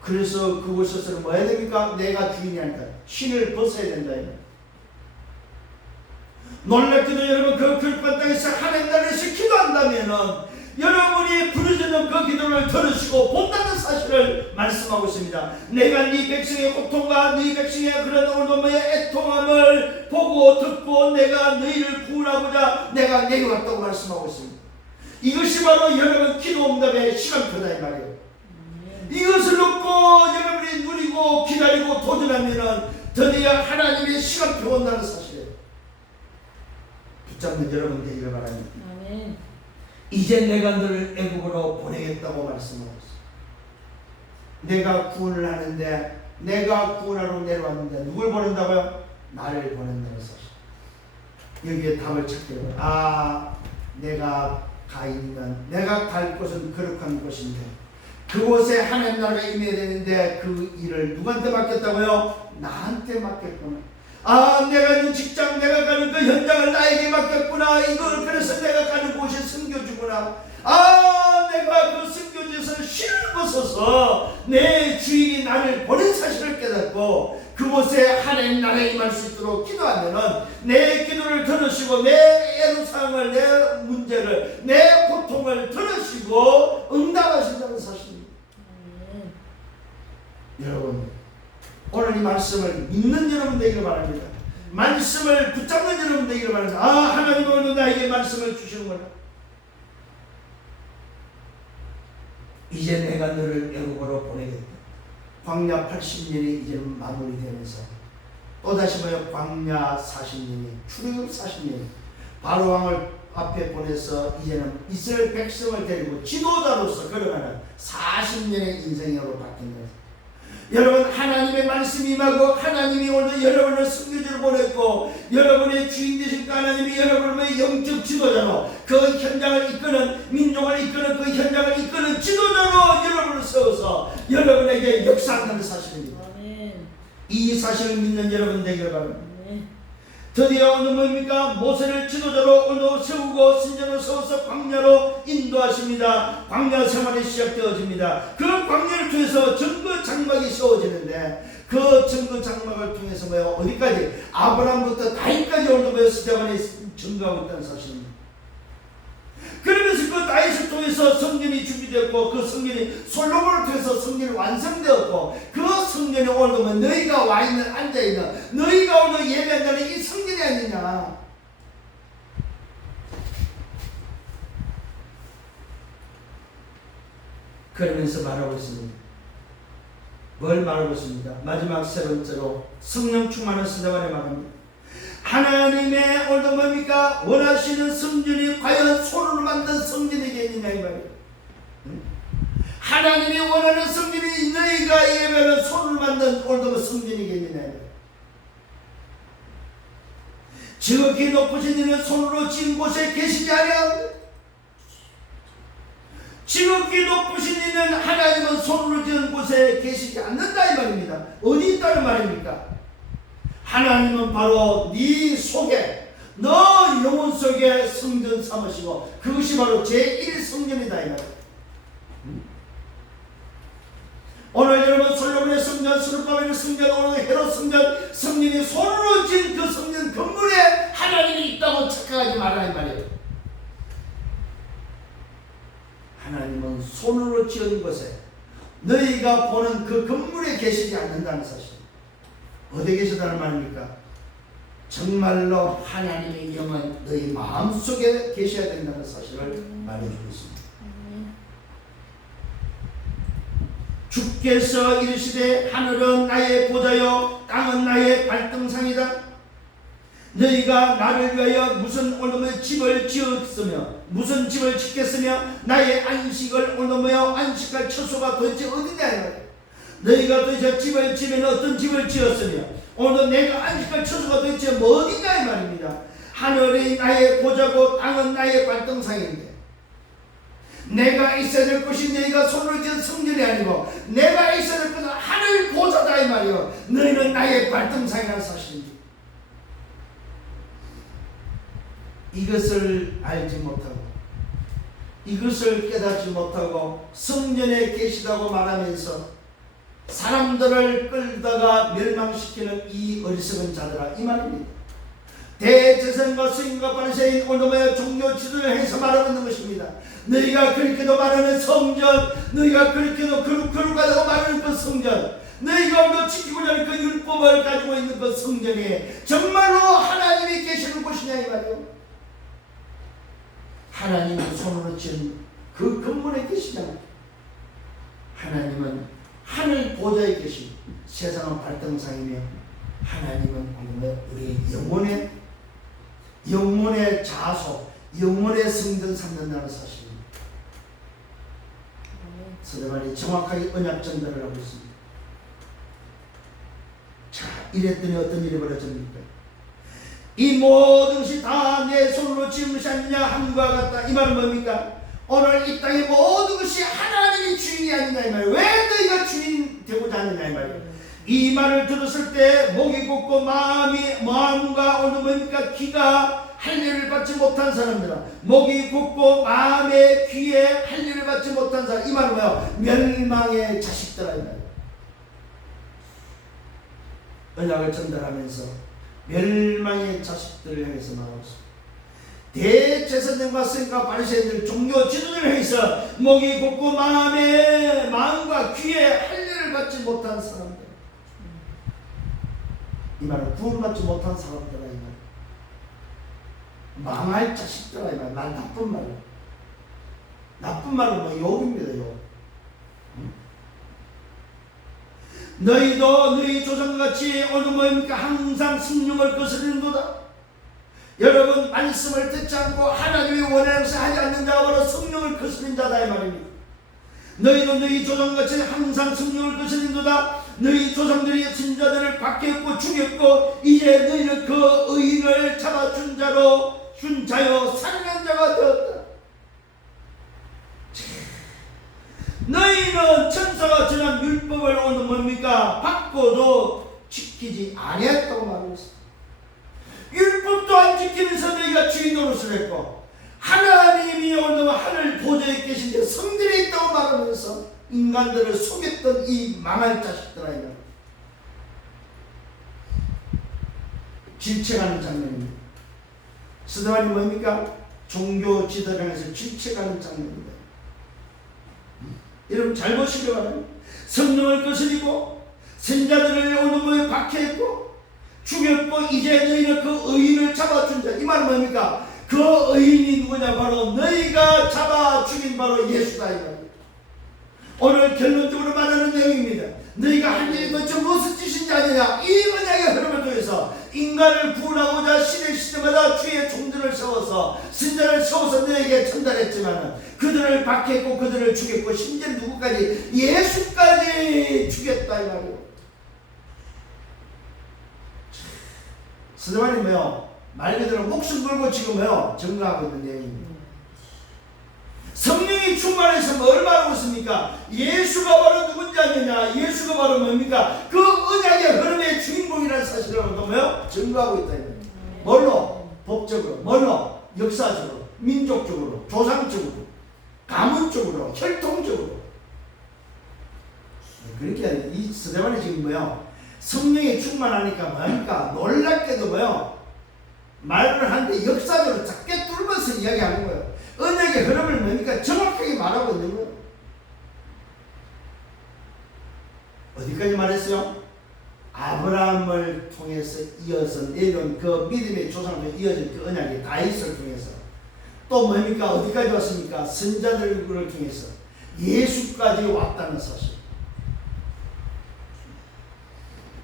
그래서 그곳에서는 뭐 해야 됩니까? 내가 주인이 아니다. 신을 벗어야 된다. 놀랍게도 여러분 그 거룩한 땅에서 하나님 나라에서 기도한다면은 여러분이 부르짖는 그 기도를 들으시고 본다는 사실을 말씀하고 있습니다. 내가 네 백성의 고통과 네 백성의 그런 오늘도의 애통함을 보고 듣고 내가 너희를 구원하고자 내가 내려왔다고 말씀하고 있습니다. 이것이 바로 여러분 기도 응답의 시간표다 이 말이에요. 이것을 놓고 여러분이 누리고 기다리고 도전하면은 드디어 하나님의 시간표 온다는 사실이에요. 붙잡는 여러분 되기를 바랍니다. 이제 내가 너를 애굽으로 보내겠다고 말씀하고 있어요. 내가 구원을 하는데, 내가 구원하러 내려왔는데 누굴 보낸다고요? 나를 보낸다는 사실. 여기에 답을 찾게 돼요. 아, 내가 가 있는, 내가 갈 곳은 거룩한 곳인데 그곳에 하나님 나라가 임해야 되는데 그 일을 누구한테 맡겼다고요? 나한테 맡겼구나. 아, 내가 있는 직장, 내가 가는 그 현장을 나에게 맡겼구나. 이걸 그래서 내가 가는 곳이 선교지구나. 아, 내가 그 선교지에서 실을 벗어서 내 주인이 나를 보낸 사실을 깨닫고 그곳에 하나님 나라에 임할 수 있도록 기도하면은 내 기도를 들으시고 내 애로사항을, 내 문제를, 내 고통을 들으시고 응답하신다는 사실입니다. 여러분, 오늘 이 말씀을 믿는 여러분 되기를 바랍니다. 말씀을 붙잡는 여러분 되기를 바랍니다. 아, 하나님 오늘 나에게 말씀을 주시는구나. 이제 내가 너를 애굽으로 보내겠다. 광야 80년이 이제는 마무리되면서 또다시 뭐요? 광야 40년이, 출애굽 40년이 바로 왕을 앞에 보내서 이제는 이스라엘 백성을 데리고 지도자로서 걸어가는 40년의 인생으로 바뀐다. 여러분, 하나님의 말씀이 임하고 하나님이 오늘 여러분을 선교지로 보냈고 여러분의 주인 되신 하나님이 여러분의 영적 지도자로 그 현장을 이끄는, 민족을 이끄는, 그 현장을 이끄는 지도자로 여러분을 세워서 여러분에게 역사한다는 사실입니다. 이 사실을 믿는 여러분 되기를 바랍니다. 드디어 오늘 뭡니까? 모세를 지도자로 오늘 세우고 선지자로 세워서 광야로 인도하십니다. 광야 생활이 시작되어집니다. 그 광야를 통해서 증거 장막이 세워지는데 그 증거 장막을 통해서 뭐예요? 어디까지? 아브라함부터 다윗까지 오늘 뭐예요? 스데반이 증거하고 있다는 사실입니다. 그러면서 그 다윗을 통해서 성전이 준비되었고 그 성전이 솔로몬을 통해서 성전이 완성되었고 그 성전이 오늘 보면 너희가 와 있는, 앉아 있는, 너희가 오늘 예배한다는 이 성전이 아니냐. 그러면서 말하고 있습니다. 뭘 말하고 있습니다? 마지막 세 번째로 성령 충만한 스데반의 말합니다. 하나님의 오늘도 뭡니까? 원하시는 성전이 과연 손으로 만든 성전이겠느냐 이 말이에요. 하나님이 원하는 성전이 너희가 예배하는 손으로 만든 오늘도 성전이겠느냐 이 말이에요. 지극히 높으신 이는 손으로 지은 곳에 계시지 아니하는데 지극히 높으신 이는 하나님은 손으로 지은 곳에 계시지 않는다 이 말입니다. 어디 있다는 말입니까? 하나님은 바로 네 속에, 너 영혼 속에 성전 삼으시고 그것이 바로 제1성전이다 이 말이에요. 오늘 여러분 솔로몬의 성전, 스룹바벨의 성전, 오늘 헤롯 성전, 성전이 손으로 지은 그 성전 건물에 하나님이 있다고 착각하지 말라 이 말이에요. 하나님은 손으로 지은 것에 너희가 보는 그 건물에 계시지 않는다는 사실. 어디 계시다는 말입니까? 정말로 하나님의 영은 너희 마음속에 계셔야 된다는 사실을 말해주고 있습니다. 주께서 이르시되 하늘은 나의 보좌요 땅은 나의 발등상이다. 너희가 나를 위하여 무슨 오늘의 집을 지었으며 무슨 집을 짓겠으며 나의 안식을 오늘며 안식할 처소가 도대체 어디냐. 너희가 도대체 집을 지면 어떤 집을 지었으며 오늘 내가 안식할 처소가 도대체 뭐 어디냐 이 말입니다. 하늘이 나의 보좌고 땅은 나의 발등상인데 내가 있어야 될 곳이 너희가 손으로 지은 성전이 아니고 내가 있어야 될 곳은 하늘 보좌다 이 말이요. 너희는 나의 발등상이라는 사실입니다. 이것을 알지 못하고 이것을 깨닫지 못하고 성전에 계시다고 말하면서 사람들을 끌다가 멸망시키는 이 어리석은 자들아 이 말입니다. 대제사장과 스님과 바리새인 오늘의 종교 지도를 해서 말하고 있는 것입니다. 너희가 그렇게도 말하는 성전, 너희가 그렇게도 거룩하다고 말하는 그 성전, 너희가 오늘 지키고자 하는 그 율법을 가지고 있는 그 성전이 정말로 하나님이 계시는 곳이냐 이 말이에요. 하나님은 손으로 지은 그 건물에 계시잖아요. 하나님은 하늘 보좌에 계신 세상은 발등상이며 하나님은 우리 영혼의 자소, 영혼의 성전 삼는다는 사실입니다. 스데반이 정확하게 언약 전달을 하고 있습니다. 자, 이랬더니 어떤 일이 벌어집니까? 이 모든 것이 다 내 손으로 지은 것이 아니냐 함과 같다. 이 말은 뭡니까? 오늘 이 땅의 모든 것이 하나님이 주인이 아니냐 이 말이에요. 왜 너희가 주인 되고자 하느냐 이 말이에요. 이 말을 들었을 때 목이 굳고 마음과 오늘 뭡니까? 귀가 할례를 받지 못한 사람들은, 목이 굳고 마음의 귀에 할례를 받지 못한 사람, 이 말은 뭐예요? 멸망의 자식들아 이 말이에요. 언약을 전달하면서 멸망의 자식들을 향해서 말하고 있습니다. 대제사장과 선과 바리새인들, 종교 지도자를 향해서 목이 굳고 마음과 귀에 할례를 받지 못한 사람들, 이 말은 구원받지 못한 사람들아 이 말, 망할 자식들아 이 말, 나쁜 말은 뭐 욕입니다. 욕. 너희도 너희 조상같이 오늘 뭡니까? 항상 성령을 거스르는도다. 여러분, 말씀을 듣지 않고 하나님의 원하는 것을 하지 않는 자가 바로 성령을 거스르는 자다 이 말입니다. 너희도 너희 조상같이 항상 성령을 거스르는도다. 너희 조상들이 선자들을 박해했고 죽였고 이제 너희는 그 의인을 잡아준 자여 살리는 자가 되었다. 너희는 천사가 전한 율법을 오늘 뭡니까? 받고도 지키지 아니했다고 말하고 있습니다. 율법도 안 지키면서 너희가 주인 노릇을 했고, 하나님이 오늘 하늘 보좌에 계신데 성전에 있다고 말하면서 인간들을 속였던 이 망할 자식들아, 질책하는 장면입니다. 스데반이 뭡니까? 종교 지도자에서 질책하는 장면입니다. 여러분 잘 보시기 바랍니다. 성령을 거스리고 선자들을 오는 거에 박해했고 죽였고 이제 너희는 그 의인을 잡아준 자. 이 말은 뭡니까? 그 의인이 누구냐? 바로 너희가 잡아 죽인 바로 예수다 이 말입니다. 오늘 결론적으로 말하는 내용입니다. 너희가 한 일이 도대체 무슨 짓인지 아느냐? 이 언약의 흐름을 통해서 인간을 구원하고자 시대마다 주의 종들을 세워서 선자를 세워서 너에게 전달했지만 그들을 박해했고 그들을 죽였고 심지어 누구까지? 예수까지 죽였다 이 말이에요. 스데반이 뭐요? 말 그대로 목숨 걸고 지금 뭐요? 증거하고 있는 내용입니다. 성령이 충만해서 뭘 말하고 있습니까? 예수가 바로 누군지 아느냐? 예수가 바로 뭡니까? 그 언약의 흐름의 주인공이라는 사실을 뭐요? 증거하고 있다. 뭘로? 법적으로, 뭘로? 역사적으로, 민족적으로, 조상적으로, 가문적으로, 혈통적으로. 그렇게 이 스데반이 지금 뭐요? 성령이 충만하니까 뭡니까? 놀랍게도 뭐요? 말을 하는데 역사적으로 작게 뚫면서 이야기하는 거예요. 언약의 흐름을 뭡니까? 정확하게 말하고 있는 거예요. 어디까지 말했어요? 아브라함을 통해서 이어서 내려온 그 믿음의 조상으로 이어진 그 언약이 다윗을 통해서 또 뭡니까? 어디까지 왔습니까? 선자들을 통해서 예수까지 왔다는 사실.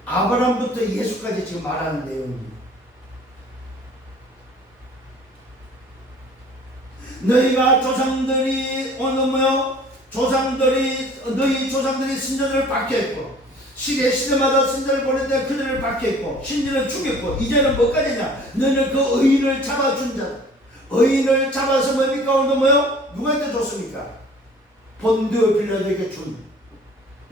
아브라함부터 예수까지 지금 말하는 내용입니다. 너희가 조상들이 오늘 뭐요? 너희 조상들이 선자들을 박해했고 시대마다 선자를 보냈는데 그들을 박해했고 심지어는 죽였고 이제는 뭐까지냐? 너희는 그 의인을 잡아준 자. 의인을 잡아서 뭡니까? 오늘 뭐요? 누구한테 줬습니까? 본드 빌라도에게 준.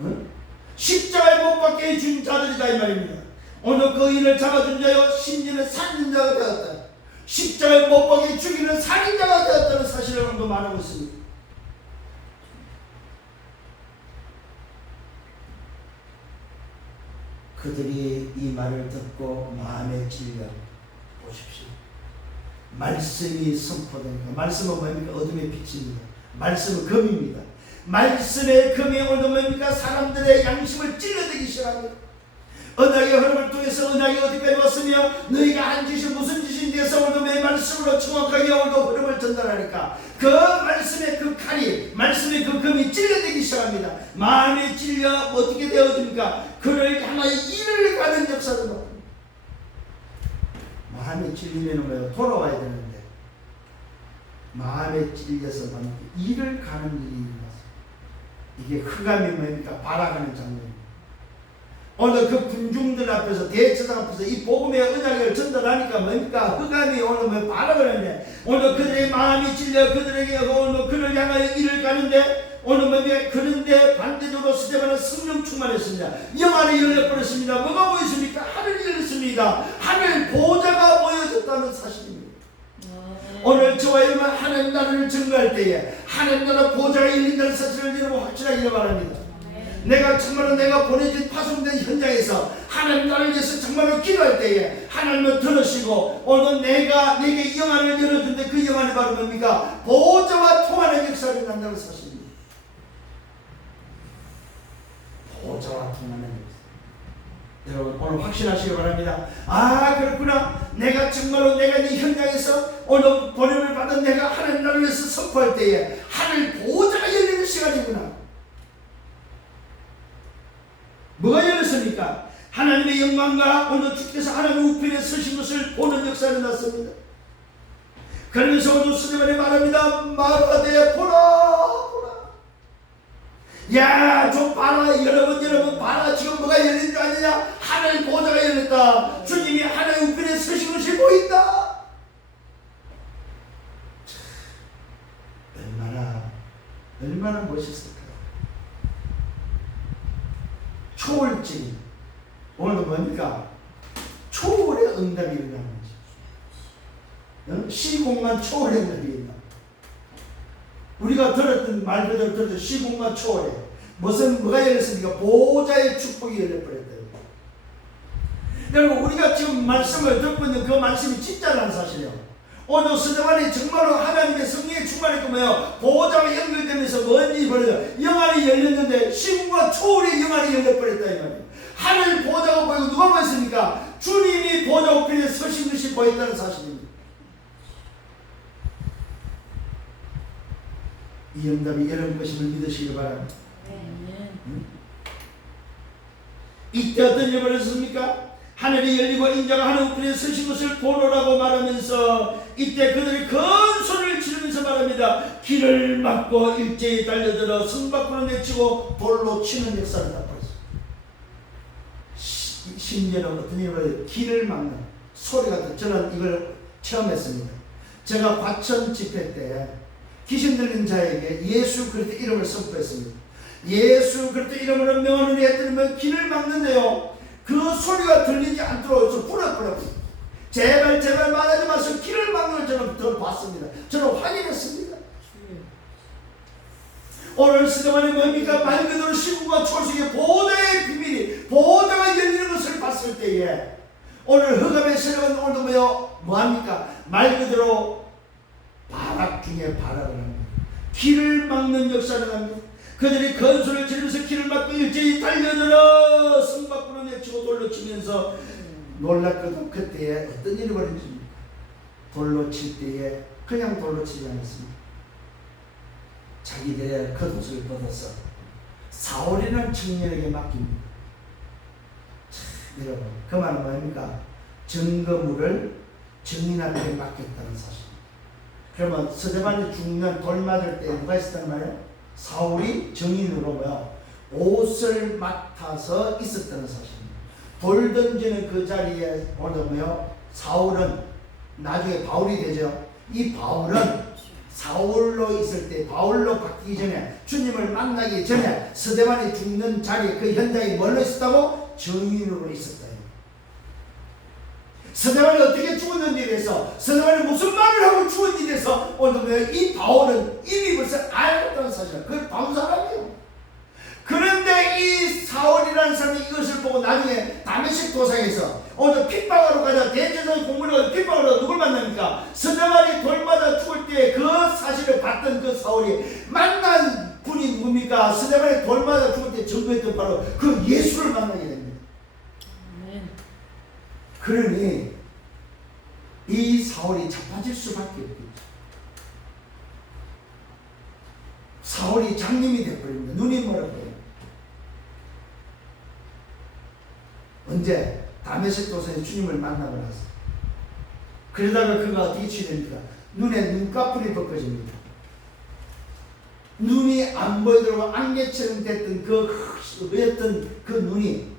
응? 십자가에 못 박게 해준 자들이다 이 말입니다. 오늘 그 의인을 잡아준 자요 심지어는 살인 자가 되었다. 십자가에 못 박게 죽이는 살인자가 되었다는 사실을 오늘 말하고 있습니다. 그들이 이 말을 듣고 마음에 찔려 보십시오. 말씀이 선포됩니다. 말씀은 뭡니까? 어둠의 빛입니다. 말씀은 금입니다. 말씀의 금이 오늘 뭡니까? 사람들의 양심을 찔러대기 시작합니다. 언약의 흐름을 통해서 언약이 어디까지 왔으며 너희가 한 짓이 무슨 짓인지 해서 오늘 내 말씀으로 정확하게 오늘 흐름을 전달하니까 그 말씀의 그 칼이, 말씀의 그 금이 찔러대기 시작합니다. 마음에 찔려 어떻게 되어집니까? 그를 향하여 일을 가는 역사를 받습니다. 마음에 찔리면 뭐예요? 돌아와야 되는데 마음에 찔려서 일을 가는 일이 일어났어요. 이게 흑암이 뭡니까? 발악하는 장면입니다. 오늘 그 군중들 앞에서 대제사장 앞에서 이 복음의 언약을 전달하니까 뭡니까? 흑암이 오늘 뭐 발악을 했네. 오늘 그들의 마음이 찔려 그들에게 오늘 그를 향하여 일을 가는데 오늘 뭡니까? 그런데 반대적으로 스데반은 성령 충만했습니다. 영안이 열려버렸습니다. 뭐가 보였습니까? 하늘이 열렸습니다. 하늘 보좌가 보여졌다는 사실입니다. 오늘 저와 여러분 하나님 나라를 증거할 때에 하나님 나라 보좌가 열린다는 사실을 여러분 확실하기를 바랍니다. 내가 정말로 내가 보내진 파송된 현장에서 하나님 나라를 위해서 정말로 기도할 때에 하나님을 들으시고 오늘 내게 영안을 열어준데 그 영안이 바로 뭡니까? 보좌와 통하는 역사를 난다는 사실입니다. 보좌와 통하는 역사. 여러분 오늘 확신하시기 바랍니다. 아 그렇구나. 내가 정말로 내가 이 현장에서 오늘 보냄을 받은 내가 하나님 나라를 위해서 선포할 때에 하늘 보좌가 열리는 시간이구나. 뭐가 열렸습니까? 하나님의 영광과 오늘 주께서 하나님 우편에 서신 것을 보는 역사가 났습니다. 그러면서 오늘 스데반이 말합니다. 말하되 보라 보라. 야 좀 봐라. 여러분 봐라. 지금 뭐가 열린 줄 아느냐? 하늘 보좌가 열렸다. 주님이 하나님 우편에 서신 것이 보인다. 얼마나 멋있을까. 초월적인 오늘도 뭡니까? 초월의 응답이 일어나는 거죠. 시공만 초월의 응답이 일어나. 우리가 들었던 말 그대로 들었던 시공만 초월해. 뭐가 열렸습니까? 보좌의 축복이 열려버렸다. 여러분 우리가 지금 말씀을 듣고 있는 그 말씀이 진짜라는 사실이에요. 오늘 스데반이 정말로 하나님의 성령에 충만했고 뭐요? 보호자와 연결되면서 뭔지 벌어져. 영안이 열렸는데 시공과 초월의 영안이 열려버렸다 이 말이에요. 하늘 보호자가 보이고 누가 보였습니까? 주님이 보호자 우편에 서신 것이 보였다는 사실입니다. 이 응답이 이런 것임을 믿으시기 바랍니다. 이때 어떤 일이 벌어졌습니까? 하늘이 열리고 인자가 하늘 우편에 서신 것을 보노라고 말하면서 이때 그들이 큰 소리를 지르면서 말합니다. 길을 막고 일제히 달려들어 성 밖으로 내치고 돌로 치는 역사를 나타냈습니다. 심지어는 어떤 일을 길을 막는 소리가 저는 이걸 체험했습니다. 제가 과천 집회 때 귀신 들린 자에게 예수 그리스도 이름을 선포했습니다. 예수 그리스도 이름으로 명하노니 했더니 길을 막는데요. 그 소리가 들리지 않도록 해서 부르짖어 제발 말하지 마세요. 길을 막는 저는 들어봤습니다. 저는 확인했습니다. 오늘 스데반이 뭡니까? 말 그대로 시국과 초식의 보호자의 비밀이 보호자가 열리는 것을 봤을 때에 오늘 흑암의 세력은 오늘도 뭐합니까? 말 그대로 발악 중에 발악을 합니다. 길을 막는 역사를 합니다. 그들이 큰 소리를 지르면서 길을 막고 일제히 달려들어 성 밖으로 내치고 돌로 치면서 놀랐거든. 그때에 어떤 일이 벌어집니까? 돌로 칠 때에 그냥 돌로 치지 않았습니다. 자기들의 겉옷을 벗어서 사울이라는 청년에게 맡깁니다. 여러분 그 말은 뭐입니까? 증거물을 증인한테 맡겼다는 사실입니다. 그러면 스데반이 죽는 돌 맞을 때 누가 있었단 말이에요? 사울이 증인으로 옷을 맡아서 있었다는 사실입니다. 돌 던지는 그 자리에 오늘 사울은 나중에 바울이 되죠. 이 바울은 사울로 있을 때 바울로 바뀌기 전에 주님을 만나기 전에 스데반이 죽는 자리 그 현장에 뭘로 있었다고? 증인으로 있었다. 스데반이 어떻게 죽었는지에 대해서 스데반이 무슨 말을 하고 죽었는지에 대해서 오늘 이 바울은 이미 벌써 알고 있다는 사실이에요. 그걸 바울 사람이에요. 그런데 이 사울이라는 사람이 이것을 보고 나중에 다메섹 도상에서 오늘 핍박하러 가자 대제사장 공문을 가서 핍박하러 가서 누굴 만납니까? 스데반이 돌마다 죽을 때 그 사실을 봤던 그 사울이 만난 분이 누굽니까? 스데반이 돌마다 죽을 때 증거했던 바로 그 예수를 만나게 됩니다. 그러니 이 사울이 자빠질 수밖에 없겠죠. 사울이 장님이 되어버립니다. 눈이 멀어버려요. 언제? 다메섹 도상에 주님을 만나고 나서. 그러다가 그가 어떻게 취됩니까? 눈에 눈꺼풀이 벗겨집니다. 눈이 안 보이도록 안개처럼 됐던 그 흐렸던 그 눈이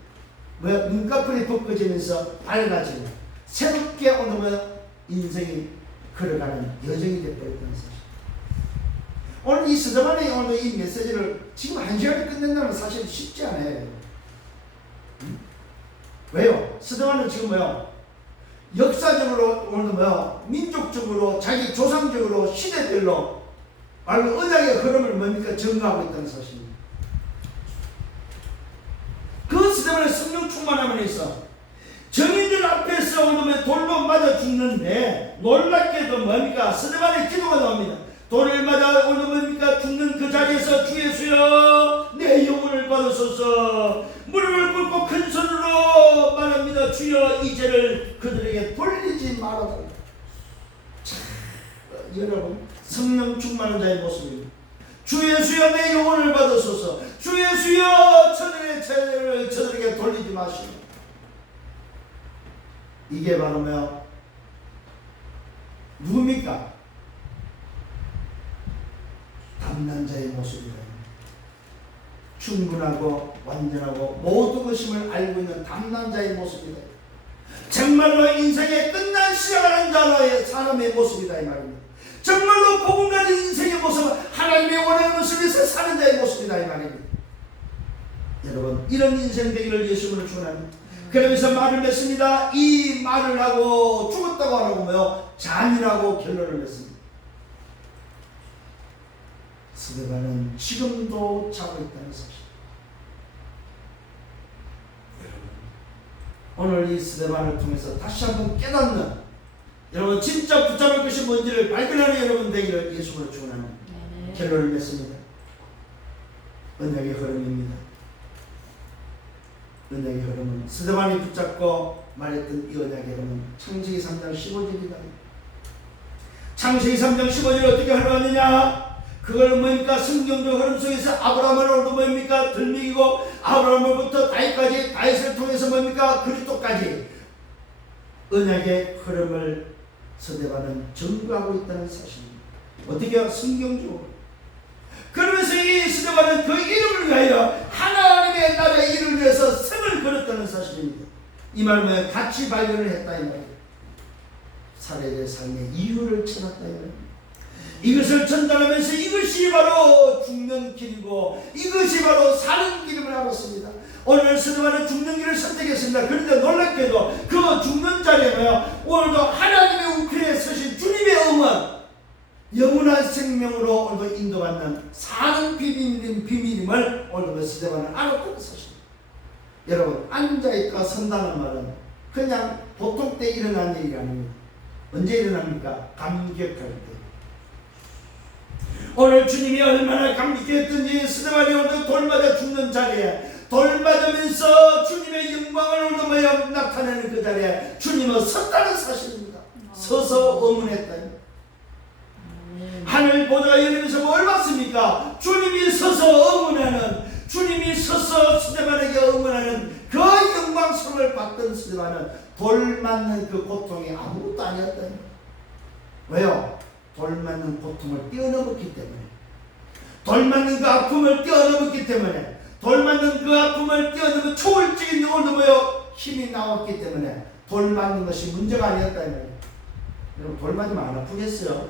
눈꺼풀이 벗겨지면서 밝아지고 새롭게 오늘 인생이 걸어가는 여정이 되어버렸다는 사실. 오늘 이 스데반이 오늘 이 메시지를 지금 한 시간에 끝낸다는 사실 쉽지 않아요. 왜요? 스데반은 지금 역사적으로 오늘 민족적으로 자기 조상적으로 시대별로 바로 언약의 흐름을 뭡니까? 증거하고 있다는 사실입니다. 그 스데반의 성령 충만함에 있어 정인들 앞에서 오늘 돌로 맞아 죽는데 놀랍게도 뭡니까? 스데반의 기도가 나옵니다. 돌을 맞아 오늘 뭡니까? 죽는 그 자리에서 주 예수여 내 영혼을 받으소서. 무릎을 꿇고 큰 손으로 말합니다. 주여 이 죄를 그들에게 돌리지 말아달라. 여러분 성령 충만한 자의 모습입니다. 주 예수여 내 영혼을 받으소서. 주 예수여 저들의 죄를 저들에게 돌리지 마시오. 이게 바로 누굽니까? 담난 자의 모습이다. 충분하고 완전하고 모든 것임을 알고 있는 담난 자의 모습이다. 정말로 인생의 끝난 시작하는 자의 사람의 모습이다 이 말입니다. 정말로 복음 가진 인생의 모습은 하나님의 원하는 것을 위해서 사는 자의 모습이다 이 말입니다. 여러분 이런 인생 되기를 예수님으로 축원합니다. 그러면서 말을 맺습니다. 이 말을 하고 죽었다고 하라고 잔이라고 결론을 맺습니다. 스데반은 지금도 자고 있다는 사실. 오늘 이 스데반을 통해서 다시 한번 깨닫는 여러분 진짜 붙잡을 것이 뭔지를 발견하는 여러분 되기를 예수님으로 축원하는 결론을 맺습니다. 언약의 흐름입니다. 언약의 흐름은 스데반이 붙잡고 말했던 이 언약의 흐름은 창세기 3장 15절이다. 창세기 3장 15절이 어떻게 흘러왔느냐? 그걸 뭡니까? 성경적 흐름 속에서 아브라함으로부터 뭡니까? 들미기고 아브라함으로부터 다윗까지 다윗을 통해서 뭡니까? 그리스도까지 언약의 흐름을 스데반은 증거하고 있다는 사실입니다. 어떻게? 성경적으로. 그러면서 이 스데반은 그 이름을 위하여 하나님의 나라의 이름을 위해서 성을 걸었다는 사실입니다. 이 말은 같이 발견을 했다 이 말이에요. 살해의 삶의 이유를 찾았다 이 말이에요. 이것을 전달하면서 이것이 바로 죽는 길이고 이것이 바로 사는 길임을 알았습니다. 오늘 스데반은 죽는 길을 선택했습니다. 그런데 놀랍게도 그 죽는 자리에 오늘도 하나님의 우편에 서신 주님의 응원 영원한 생명으로 오늘도 인도받는 사는 비밀임을 오늘도 스데반은 알았다는 사실입니다. 여러분 앉아있다 선다는 말은 그냥 보통 때 일어난 일이 아닙니다. 언제 일어납니까? 감격할 때. 오늘 주님이 얼마나 감격했던지 스데반이 오늘 돌 맞아 죽는 자리에 돌 맞으면서 주님의 영광을 오늘 나타내는 그 자리에 주님은 섰다는 사실입니다. 서서 의문했다. 하늘 보좌가 열리면서 뭘 봤습니까? 주님이 서서 의문하는 주님이 서서 스데반에게 의문하는 그 영광스러움을 받던 스데반은 돌 맞는 그 고통이 아무것도 아니었다. 왜요? 돌 맞는 고통을 뛰어넘었기 때문에 돌 맞는 그 아픔을 뛰어넘었기 때문에 돌 맞는 그 아픔을 뛰어넘은 초월적인 영혼을 힘이 나왔기 때문에 돌 맞는 것이 문제가 아니었다. 여러분 돌 맞으면 안 아프겠어요?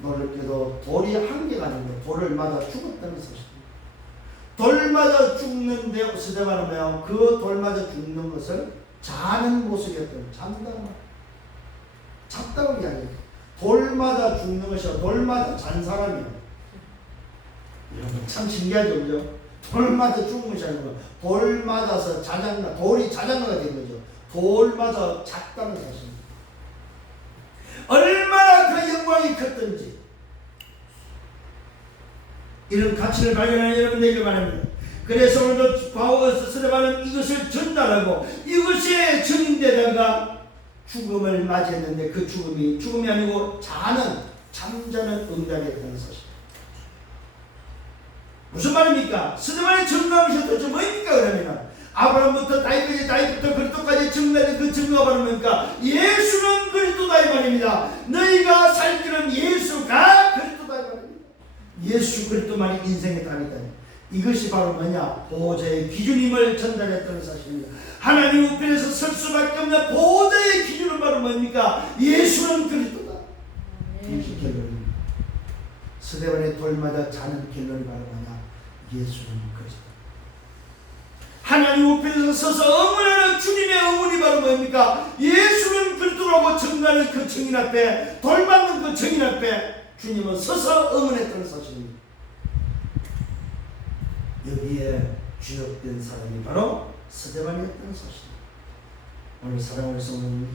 놀랍게도 돌이 한계가 아닌데 돌을 맞아 죽었다는 사실입니다. 돌 맞아 죽는데 스데반은 그 돌 맞아 죽는 것을 자는 모습이었던 잡다고 이야기해요. 돌 맞아 죽는 것이 아니라 돌 맞아 잔 사람이에요. 여러분 참 신기하죠, 그죠? 돌 맞아 죽은 것이 아니고 돌 맞아서 돌이 자장가가 된 거죠. 돌 맞아 잤다는 사실입니다. 얼마나 그 영광이 컸던지 이런 가치를 발견하는 여러분 되기를 바랍니다. 그래서 오늘도 스데반은 이것을 전달하고 이것에 증인되다가 죽음을 맞이했는데 그 죽음이 아니고 잠자는 응답이었다는 사실. 무슨 말입니까? 스데반의 증거하면서 도대체 뭐입니까? 그러면 아브라함부터 다윗부터 그리스도까지 증거하는 그 증거가 바로 뭡니까? 예수는 그리스도다 그리스도다 이 말입니다. 너희가 살 길은 예수가 그리스도다 이 말입니다. 예수 그리스도만이 인생의 답이다. 이것이 바로 뭐냐? 보호자의 기준임을 전달했다는 사실입니다. 하나님 우편에서 설 수밖에 없는 보호자의 기준은 바로 뭡니까? 예수는 그리스도다. 이것이 결론입니다. 스데반의 돌 맞아 자는 결론이 바로 뭐냐? 예수는 그리스도. 하나님 우편에서 서서 응원하는 주님의 응원이 바로 뭡니까? 예수는 그리스도라고 증거하는 그 증인 앞에, 돌 맞는 그 증인 앞에 주님은 서서 응원했다는 사실입니다. 여기에 주역된 사람이 바로 스데반이었다는 사실입니다. 오늘 사랑하는 성도님,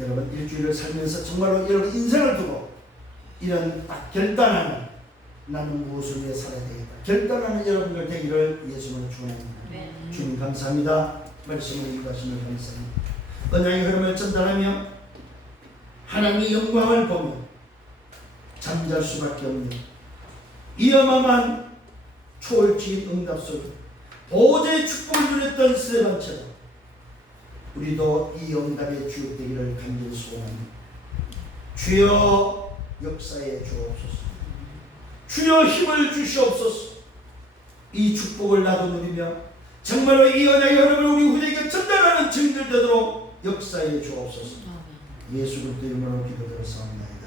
여러분 일주일을 살면서 정말로 여러분 인생을 두고 이런 딱 결단하는, 나는 무엇을 위해 살아야 되겠다 결단하는 여러분들 되기를 예수님을 축원합니다. 주님 감사합니다. 말씀을 인도하심을 감사합니다. 언약의 흐름을 전달하며 하나님의 영광을 보며 잠잘 수밖에 없는 이 어마어마한 초월적인 응답 속에 보호자의 축복을 누렸던 스데반처럼 우리도 이 응답의 주역 되기를 간절히 소원합니다. 주여 역사에 주옵소서. 주여 힘을 주시옵소서. 이 축복을 나도 누리며 정말로 이 언약의 흐름을 우리 후대에게 전달하는 증인들 되도록 역사에 주옵소서. 예수 그리스도 이름으로 기도드렸사옵나이다.